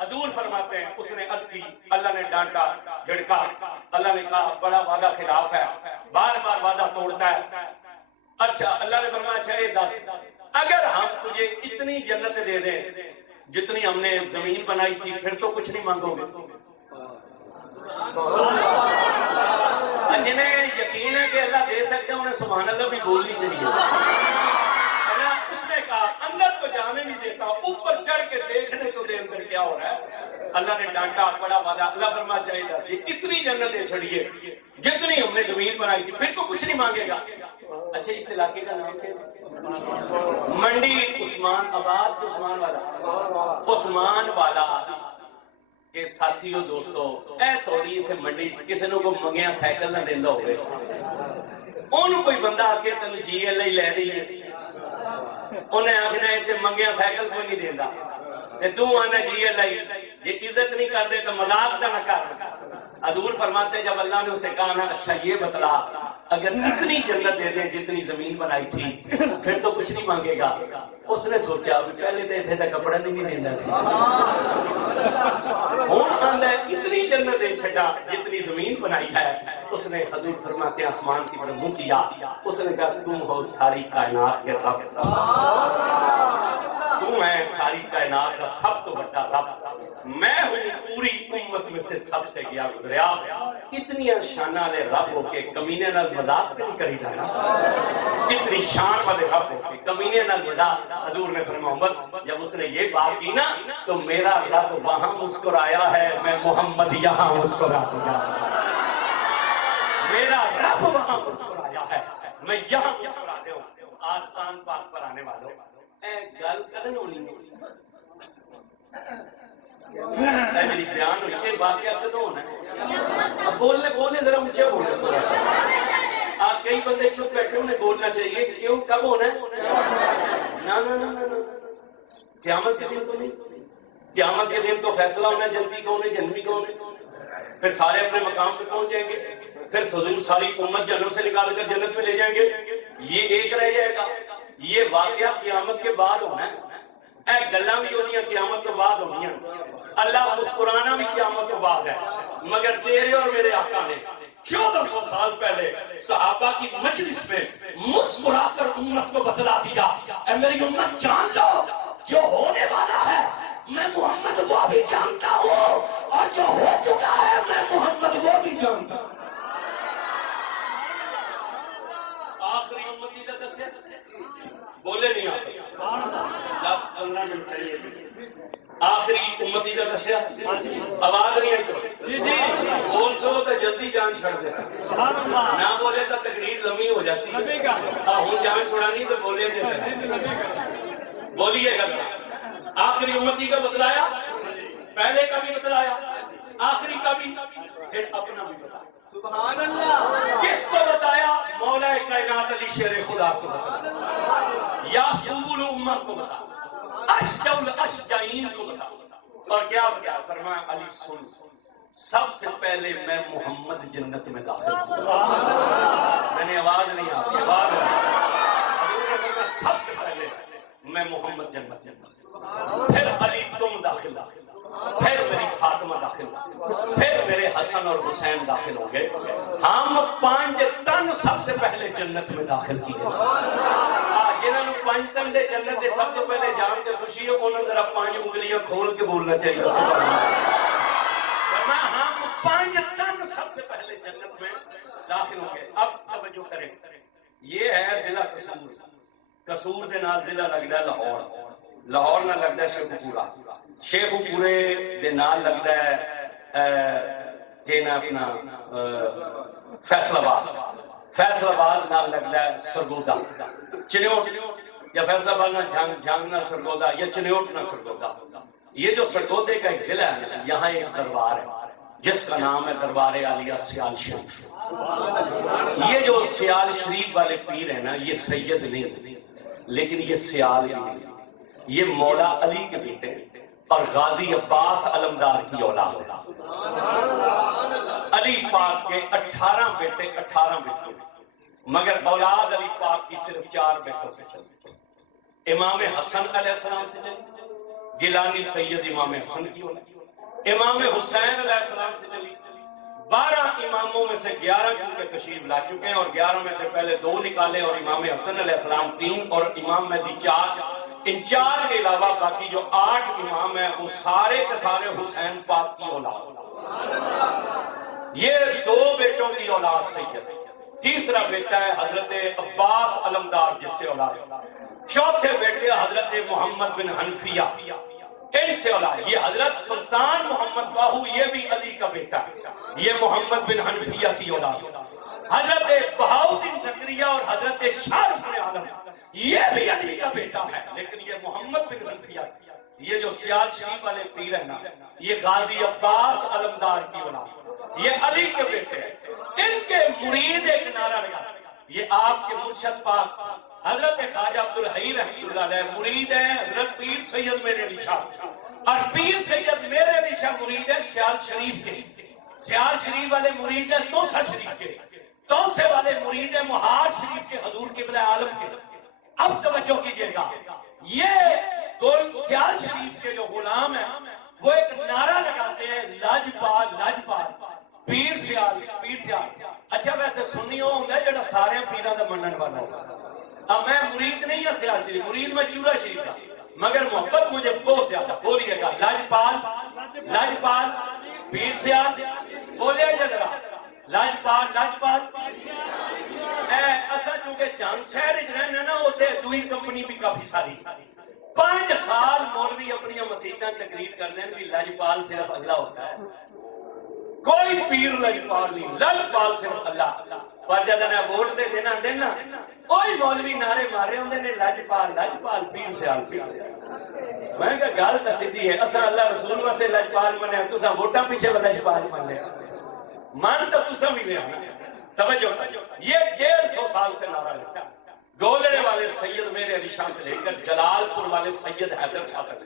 حضور فرماتے ہیں اس نے عرض کی، اللہ نے ڈانٹا جھڑکا، اللہ نے کہا بڑا وعدہ خلاف ہے، بار بار وعدہ توڑتا ہے، اچھا اللہ نے فرمایا اچھا یہ دس، اگر ہم تجھے اتنی جنت دے دیں جتنی ہم نے زمین بنائی تھی پھر تو کچھ نہیں مانگو گے؟ جنہیں یقین ہے کہ اللہ دے سکتے ہیں انہیں سبحان اللہ بھی بولنی چاہیے۔ اللہ اس نے کہا اندر تو جانے نہیں دیتا، اوپر چڑھ کے دیکھنے تو دے اندر کیا ہو رہا ہے۔ اللہ نے ڈانٹا، بڑا وعدہ، اللہ فرمایا چاہیے اتنی جنتیں چھڑیے جتنی ہم نے زمین بنائی تھی پھر تو کچھ نہیں مانگے گا۔ اچھا اس علاقے کا نام کیا ہے؟ منڈی عثمان آباد، عثمان والا، عثمان والا کہ ساتھیو دوستو اے توڑی اتنے منڈی کسی نے کو منگیا سائیکل نہ دینا ہوئے، انہوں کوئی بندہ آ کے تینوں جی ایل آئی لے دی ہے، انہیں آخنا اتنے منگیا سائیکل کوئی نہیں دینا، تو آنا جی ایل آئی، یہ عزت نہیں کر دے تو مذاق نہ کر۔ حضور فرماتے جب اللہ نے اسے کہا نا اچھا یہ بتلا اگر اتنی جنت دے دیں جتنی زمین بنائی تھی پھر تو کچھ نہیں مانگے گا، اس نے سوچا پہلے تو اتنے تک کپڑا نہیں دینا سی، ہوں آندا ہے اتنی جنت دے چھڈا جتنی زمین بنائی ہے۔ اس نے حضور فرماتے آسمان کی طرف منہ کیا، اس نے کہا تم ہو ساری کائنات کے رب، تم ہے ساری کائنات کا سب سے بڑا رب، میں ہوں پوری امت میں سے سب سے گیا گزریا۔ اتنی شان والے رب ہو کے کمینے نال مذاق نہیں کری جانا، اتنی شان والے رب ہو کے کمینے نال مذاق۔ حضور نے فرمایا محمد جب اس نے یہ بات کی نا تو میرا رب وہاں مسکرایا ہے، میں محمد یہاں مسکرا دیا، میرا رب وہاں مسکرایا ہے، میں یہاں مسکرا دیا ہوں۔ آستان پاک پر آنے والوں اے گل کرن ہونی میری بیان ہوئی یہ واقعہ کدوں ہونا ہے؟ بولنے ذرا اونچا بولنا تھوڑا سا، کئی بندے چپ بیٹھے انہیں بولنا چاہیے کیوں کب ہونا ہے؟ نہ قیامت کے دن تو نہیں، قیامت کے دن تو فیصلہ ہونا ہے جنتی کون ہے جنمی کون ہے، پھر سارے اپنے مقام پہ پہنچ جائیں گے، پھر حضور ساری امت جہنم سے نکال کر جنت میں لے جائیں گے، یہ ایک رہ جائے گا۔ یہ واقعہ قیامت کے بعد ہونا ہے، اے گلاں بھی ہونی قیامت کے بعد ہونی ہیں، اللہ مسکرانا بھی قیامت کے بعد ہے، مگر تیرے اور میرے آقا نے 1400 سال پہلے صحابہ کی مجلس میں مسکرا کر امت کو بتلا دیا اے میری امت جان لو جو ہونے والا ہے میں محمد وہ بھی جانتا ہوں، اور جو ہو چکا ہے میں محمد وہ بھی جانتا ہوں۔ آخری امتی کا دسیا بولے نہیں آپ 10-15 منٹ چاہیے، آخری امتی کا دسیا آواز نہیں آئی تو بول سو تو جلدی جان چھڑ دے سکتے، نہ بولے تو تقریر لمبی ہو جاتی، ہوں جان چھوڑانی تو بولے بولیے گا۔ آخری امتی کا بتلایا، پہلے کا بھی بتلایا، آخری کا بھی، پھر اپنا بھی بتایا۔ سبحان اللہ، کس کو بتایا؟ مولا کائنات علی شیر خدا کو بتایا، یاسول امت کو بتایا، اشجع الاشجعین کو بتایا، اور کیا بتایا؟ فرمایا علی سن سب سے پہلے میں محمد جنت میں داخل ہوں، میں نے آواز نہیں آتی، آواز سب سے پہلے میں محمد جنت پھر علی تم داخل، پھر میری فاطمہ داخل، پھر میرے حسن اور حسین داخل ہوں گے، ہم 5 تن سب سے پہلے جنت میں داخل کیے۔ جنہوں نے 5 تن دے جنت دے سب سے پہلے جان کے خوشی ہے انہوں نے ذرا 5 انگلیاں کھول کے بولنا چاہیے ہم 5 تن سب سے پہلے جنت میں داخل ہوں گے۔ اب توجہ کریں، یہ ہے ضلع قصور، قصور سے نال ضلع لگتا ہے لاہور، لاہور نہ لگتا ہے شیخو پورا، شیخو پورے دے نال لگتا ہے کہ نا اپنا فیصل آباد، فیصل آباد نال لگتا ہے سرگودا، چنیوٹ یا فیصل آباد نہ جھانگ نہ سرگودا یا چنیوٹ نہ سرگودا۔ یہ جو سرگودے کا ایک ضلع ہے یہاں ایک دربار ہے جس کا نام ہے دربار عالیہ سیال شریف۔ یہ جو سیال شریف والے پیر ہیں نا یہ سید نہیں لیکن یہ سیال نہیں، یہ مولا علی کے بیٹے اور غازی عباس علمدار کی اولاد ہے۔ علی پاک کے 18 بیٹے 18 بیٹے، مگر اولاد علی پاک کی صرف 4 بیٹوں سے چلی، امام حسن علیہ السلام سے چلی، گیلانی سید امام حسن کی اولاد، امام حسین علیہ السلام سے چلی، 12 اماموں میں سے 11 کیونکہ تشریف لا چکے ہیں، اور 11 میں سے پہلے 2 نکالے، اور امام حسن علیہ السلام 3 اور امام مہدی 4. ان 4 کے علاوہ باقی جو 8 امام ہیں وہ سارے کے سارے حسین پاک کی اولاد. یہ 2 بیٹوں کی اولاد سید. تیسرا بیٹا ہے حضرت عباس علمدار جس سے اولاد. چوتھے بیٹے حضرت محمد بن حنفیہ، ان سے اولاد. یہ حضرت سلطان محمد باہو یہ بھی علی کا بیٹا ہے، یہ محمد بن حنفیہ کی اولاد. حضرت بہاؤدین زکریا اور حضرت شاہ بن عالم یہ بھی علی کا بیٹا ہے، لیکن یہ محمد بن حنفیہ. یہ جو سیال شریف والے پیر ہیں نا، یہ غازی عباس علمدار کی اولاد، یہ علی کے بیٹے ہیں. ان کے مرید ایک نعرہ لگا، یہ آپ کے مرشد پاک حضرت خواجہ عبدالحی رحمۃ اللہ علیہ مرید ہیں حضرت پیر سید میرے علی شاہ، اور پیر سید میرے علی شاہ مرید ہے سیال شریف کے. سیال شریف والے مرید ہیں توسا شریف کے، توسے والے مرید ہیں محاذ شریف کے حضور قبلہ عالم کے. اب توجہ کیجئے گا، یہ سیال شریف کے جو غلام ہیں وہ ایک نعرہ لگاتے ہیں لاجپال لاجپال پیر سیال پیر سیال. اچھا ویسے سنی ہو ہوگا جڑا سارے پیروں کا منن والا ہوگا. اب میں مرید نہیں ہوں سیال شریف، مرید میں چورا شریف کا، مگر محبت مجھے بہت زیادہ. بولیے گا لاجپال لاجپال پیر سیال، بولے گا ذرا لاجپال لاجپال. اصل چونکہ جان شہر رہنا نا اتنے دوئی کمپنی بھی کافی ساری. 5 سال مولوی اپنی مسیحاں تقریر کر دیں کہ لاجپال صرف اللہ ہوتا ہے، کوئی پیر لاجپال نہیں، لاجپال صرف اللہ. پر جب نے ووٹ دے دینا دینا کوئی مولوی نعرے مارے ہوندے نے لاجپال لاجپال پیر سیال پیر سیال. میں کہا گل تو سیدھی ہے، اساں اللہ رسول واسطے لاجپال منے، تساں ووٹاں پیچھے لاجپال منے، من تو تساں بھی نہیں. توجہ، یہ 150 سال سے نعرہ لگتا ہے. گولڑے والے سید میرے علی شاہ سے لے کر جلال پور والے سید حیدر شاہ تک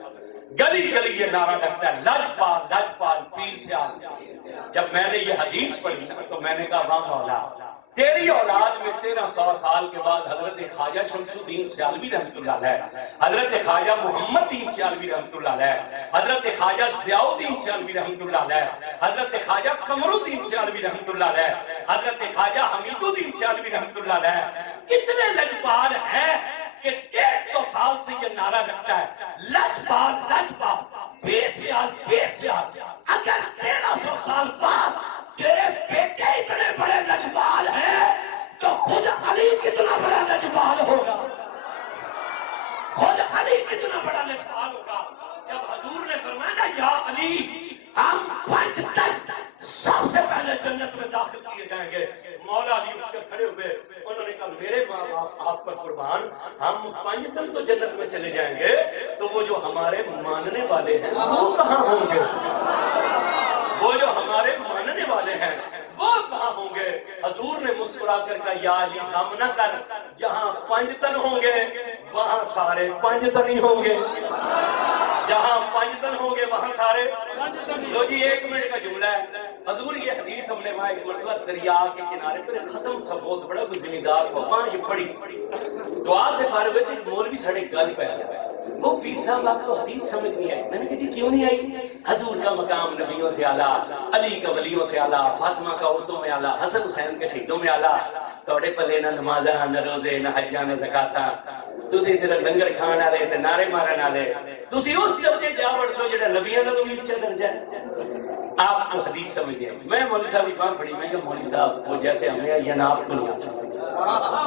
گلی گلی یہ نعرہ لگتا ہے لاجپال لاجپال پیر سیال. جب میں نے یہ حدیث پڑھی تو میں نے کہا واہ مولا، تیری اولاد میں 1300 سال کے بعد حضرت خواجہ شمس الدین سیالوی رحمۃ اللہ علیہ، حضرت خواجہ محمد دین سیالوی رحمۃ اللہ علیہ، حضرت خواجہ ضیاء الدین سیالوی رحمۃ اللہ علیہ، حضرت خواجہ قمر الدین سیالوی رحمۃ اللہ علیہ، حضرت خواجہ حمید الدین سیالوی رحمۃ اللہ علیہ اتنے لجپال ہیں کہ 150 سال سے یہ نعرہ لگتا ہے لجپال لجپال بے سیال بے سیال. اگر 1300 سال بعد تیرے بیٹے اتنے بڑے لجپال ہیں تو خود علی کتنا بڑا لجپال ہوگا، خود علی کتنا بڑا لجپال ہوگا. جب حضور نے فرمایا نا یا علی ہم 5 تن سب سے پہلے جنت میں داخل کیے جائیں گے، مولا علی اٹھ کر کھڑے ہوئے، انہوں نے کہا میرے ماں باپ آپ پر قربان، ہم 5 تن تو جنت میں چلے جائیں گے، تو وہ جو ہمارے ماننے والے ہیں وہ کہاں ہوں گے؟ وہ جو ہمارے ماننے والے ہیں وہ کہاں ہوں گے؟ حضور نے مسکرا کر کہا یا علی غم نہ کر، جہاں 5 تن ہوں گے وہاں سارے 5 تن ہی ہوں گے، جہاں 5 تن ہوں گے وہاں سارے. لو جی 1 منٹ کا جملہ ہے. حضور یہ حدیث ہم نے وہاں ایک مرتبہ دریا کے کنارے پر ختم تھا، بہت بڑا کوئی زمیندار تھا، وہاں یہ پڑھی دعا سے فارغ ہوئے تھے، مولوی سڑے گل پہ آیا، وہ پیر صاحب آپ کو حدیث سمجھ نہیں آئی. میں نے کہا جی کیوں نہیں آئی؟ حضور کا مقام نبیوں سے اعلیٰ، علی کا ولیوں سے اعلیٰ، فاطمہ کا عورتوں میں اعلیٰ، حسن حسین کے شہیدوں میں اعلیٰ. توڑے پلے نہ نمازاں نہ روزے نہ حجاں نہ زکاتاں، تسی صرف لنگر کھان والے تے نعرے مارن والے، تسی اس درجے جا وڑسو جڑا نبیوں دا بھی اونچا درجہ ہے. آپ کو حدیث سمجھے. میں مولوی صاحب کی بات پڑھی، میں کہ مولوی صاحب وہ جیسے ہمیں آئی ہے نا آپ کو نہیں آ سکتی.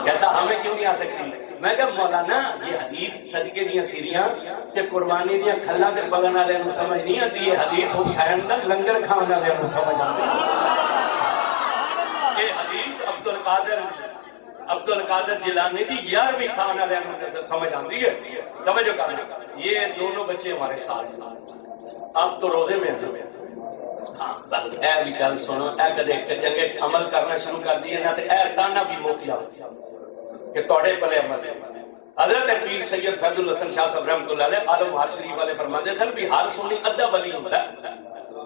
کہتا ہمیں کیوں نہیں آ سکتی؟ میں کہ مولانا یہ حدیث صدقے دیاں سیریاں تے قربانی دیاں کھلاں تے پلن والے نوں سمجھ نہیں آتی، یہ حدیث حسین دا لنگر کھان والے نوں سمجھ آتی. یہ حدیث عبد القادر جیلانی دی 11ویں کھان والے نوں سمجھ آتی ہے. توجہ کرنا، یہ دونوں بچے ہمارے ساتھ اب تو روزے میں ہیں. ہاں بس اے بھی گل سنو، اے کدے چنگے عمل کرنا شروع کر دیے نا تے اے تانا بھی موکیا کہ توڑے پلے عمل ہے. حضرت پیر سید فیض الحسن شاہ صاحب رحمۃ اللہ علیہ عالم ہر شریف والے فرماتے سن بھی ہر سنی ادھا ولی ہوتا ہے.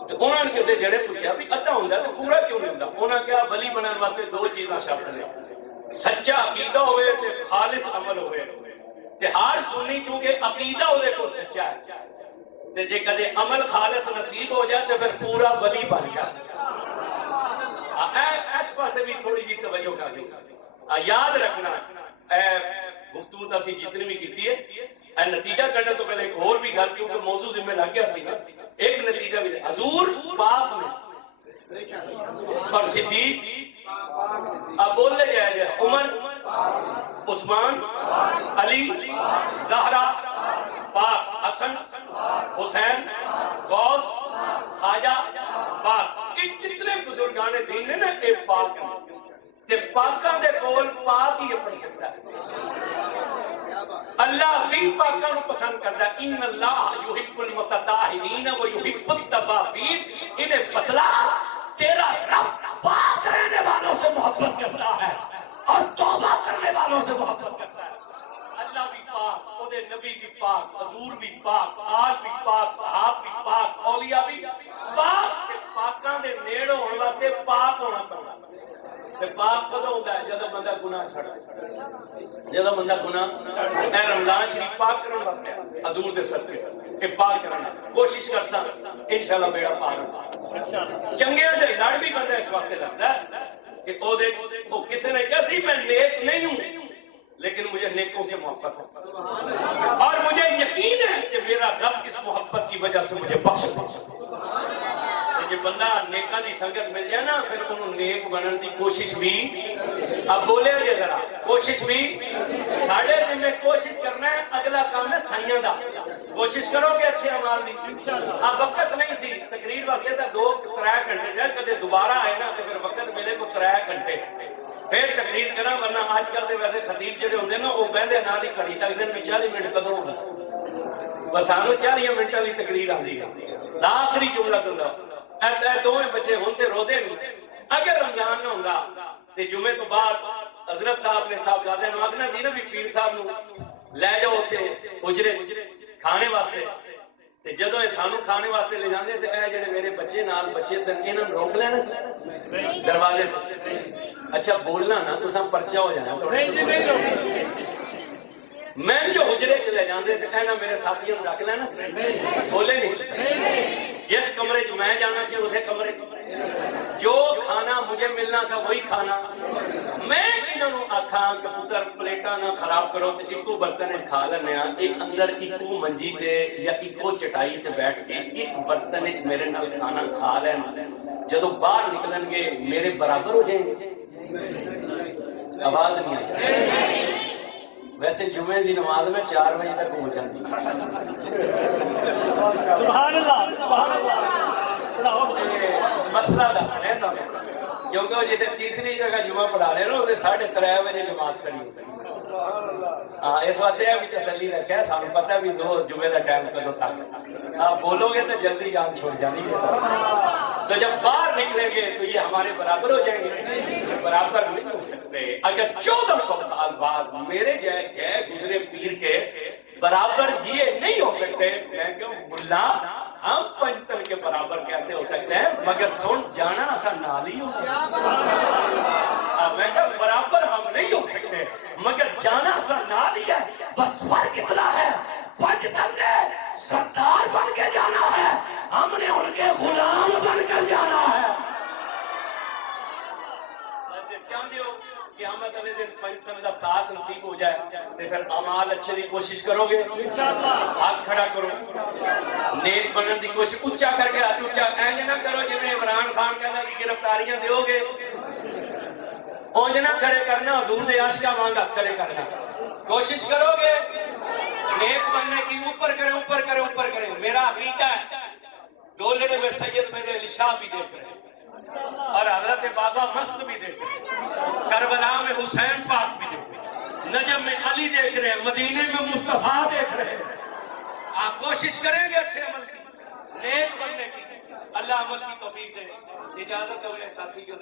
تو انہوں نے کسی جڑے پوچھا بھی ادھا ہوتا ہے تو پورا کیوں نہیں ہوتا؟ انہوں نے کہا ولی بننے واسطے 2 چیزاں شرط نے، سچا عقیدہ ہوئے تے خالص عمل ہوئے. تے ہر سنی کیونکہ عقیدہ ہوئے کو سچا ہے تے جے کدے عمل خالص نصیب ہو جائے تو پھر پورا ولی بن جائے. اس پاسے بھی تھوڑی جی توجہ کر دیں. یاد رکھنا گفتگو تو اسی جتنی بھی کی ہے نتیجہ کرنے تو پہلے ایک اور بھی گل کیونکہ موضوع ذمہ لگ گیا سی. ایک نتیجہ بھی حضور پاک نے اور صدیق اب بولنے جائے گا عمر عثمان علی زہرا پاک حسن حسین غوث خواجہ پاک یہ جتنے بزرگان دین نے نا یہ پاک ہیں تے پاکاں دے کول پاک ہی پڑھ سکتا ہے. اللہ بھی پاکاں نو پسند کرتا ہے. ان اللہ یحب المتطہرین و یحب التوابین. انہیں بدلا تیرا رب پاک رہنے والوں سے محبت کرتا ہے اور توبہ کرنے والوں سے محبت کرتا ہے. اللہ بھی پاک او دے نبی بھی پاک حضور بھی پاک آل بھی پاک صحاب بھی پاک اولیاء بھی پاک. پاکاں دے نیڑ ہون واسطے پاک ہونا پڑتا ہے. پاک کدو ہوتا ہے جدو بندہ گناہ چھڑا جدو بندہ گناہ اے رمضان شریف پاک کرنے واسطے حضور دے صدقے کہ پاک کرنا کوشش کرسا انشاءاللہ بیڑا پاک ہوگا. چنگے دے لڑ بھی بندہ اس واسطے لگتا ہے کہ او دے او کسی نے کہا سی میں نیک نہیں ہوں لیکن مجھے نیکوں سے محبت ہے اور مجھے یقین ہے کہ میرا رب اس محبت کی وجہ سے مجھے بخش دے. جب بندہ نیکاں دی سنگت مل جائے نا پھر انہوں نیک بنن دی کوشش بھی اب بولے یہ ذرا کوشش بھی ساڑھے دن میں کوشش کرنا ہے. اگلا کام ہے سائیاں دا کوشش کرو گے اچھے عمال دی. اب وقت نہیں سی تقریر واسطے تا 2-3 گھنٹے جائے کدے دوبارہ آئے نا تو پھر وقت ملے کو 3 گھنٹے پھر تقریر کرنا. ورنہ آج کل دے ویسے خطیب جڑے ہوندے نا وہ بہندے نال ہی کھڑی تک دن میں 40 منٹ کدوں ہوگا بس سانو 40 منٹ والی تقریر آندی ہے. آخری جملہ سندا دوویں بچے ہوتے روزے نہیں. اگر رمضان نہ ہوندا تے جمعے تو بعد حضرت صاحب نے صاحبزادے نو آکھنا سی نا بھی پیر صاحب نو لے جاؤ اوتھے حجرے کھانے واسطے تے جدوں اے سانو کھانے واسطے لے جاندے تے اے جڑے میرے بچے نال بچے سن انہاں نوں روک لینا سی دروازے تے. اچھا بولنا نا تساں پرچہ ہو جانا. میں جو حجرے کے لے جاندے تے اینا میرے ساتھیوں کو رکھ لینا سی بولے نہیں. جس کمرے جو میں جانا سی اسے کمرے جو کھانا مجھے ملنا تھا وہی کھانا. میں انہوں آکھاں کہ پتر پلیٹاں نہ خراب کرو تے ایکو برتن وچ کھا لینے آ. ایک اندر ایکو منجی تے یا ایکو چٹائی تے بیٹھ کے ایک برتن وچ میرے نال کھانا کھا لین. جدوں باہر نکلن گے میرے برابر ہو جائیں گے. آواز نہیں آئی. ویسے جمعے دی نماز میں 4 بجے تک ہو جاتی. سبحان اللہ سبحان اللہ. مسئلہ دس رہے تھا کیونکہ وہ جتنے تیسری جگہ جمعہ پڑھا رہے نا وہ 3:30 بجے جماعت کھڑی ہوتی. ہاں اس واسطے بھی تسلی رکھا ہے سانو پتہ بھی زہر جمعے کا ٹائم کدوں تک آپ بولو گے تو جلدی جان چھوڑ جانی ہے. تو جب باہر نکلیں گے تو یہ ہمارے برابر ہو جائیں گے. برابر نہیں ہو سکتے. اگر 1400 سال بعد میرے گئے گزرے پیر کے برابر یہ نہیں ہو سکتے میں کہوں ملا ہم پنجتن کے برابر کیسے ہو سکتے ہیں مگر سن جانا ایسا نال ہی ہوگا. میں کہا برابر ہم نہیں ہو سکتے مگر جانا ایسا نال ہی ہے. بس فرق اتنا ہے پنجتن نے سردار بن کے جانا ہے ہم نے ان کے غلام بن کر جانا ہے. قیامت والے دن پنجتن کا ساتھ نصیب ہو جائے تو پھر اعمال اچھے دی کوشش کرو گے. ہاتھ کھڑا کرو نیک بننے دی کوشش اونچا کر کے ہاتھ اونچا اینج نہ کرو جی عمران خان کہنا کہ گرفتاریاں دیو گے اونج نہ کھڑے کرنا حضور دے عاشقاں وانگ ہاتھ کھڑے کرنا. کوشش کرو گے نیک بننے کی اوپر کرے اوپر کرے اوپر کرے. میرا عقیدہ ہے ڈولڑے میں سید میرے علی شاہ بھی دیکھ رہے اور حضرت بابا مست بھی دیکھ رہے کربلا میں حسین پاک بھی دیکھ رہے نجم میں علی دیکھ رہے مدینے میں مصطفیٰ دیکھ رہے. آپ کوشش کریں گے اچھے عمل کی نیک بننے کی. اللہ عمل کی توفیق دے. اجازت ہو ساتھی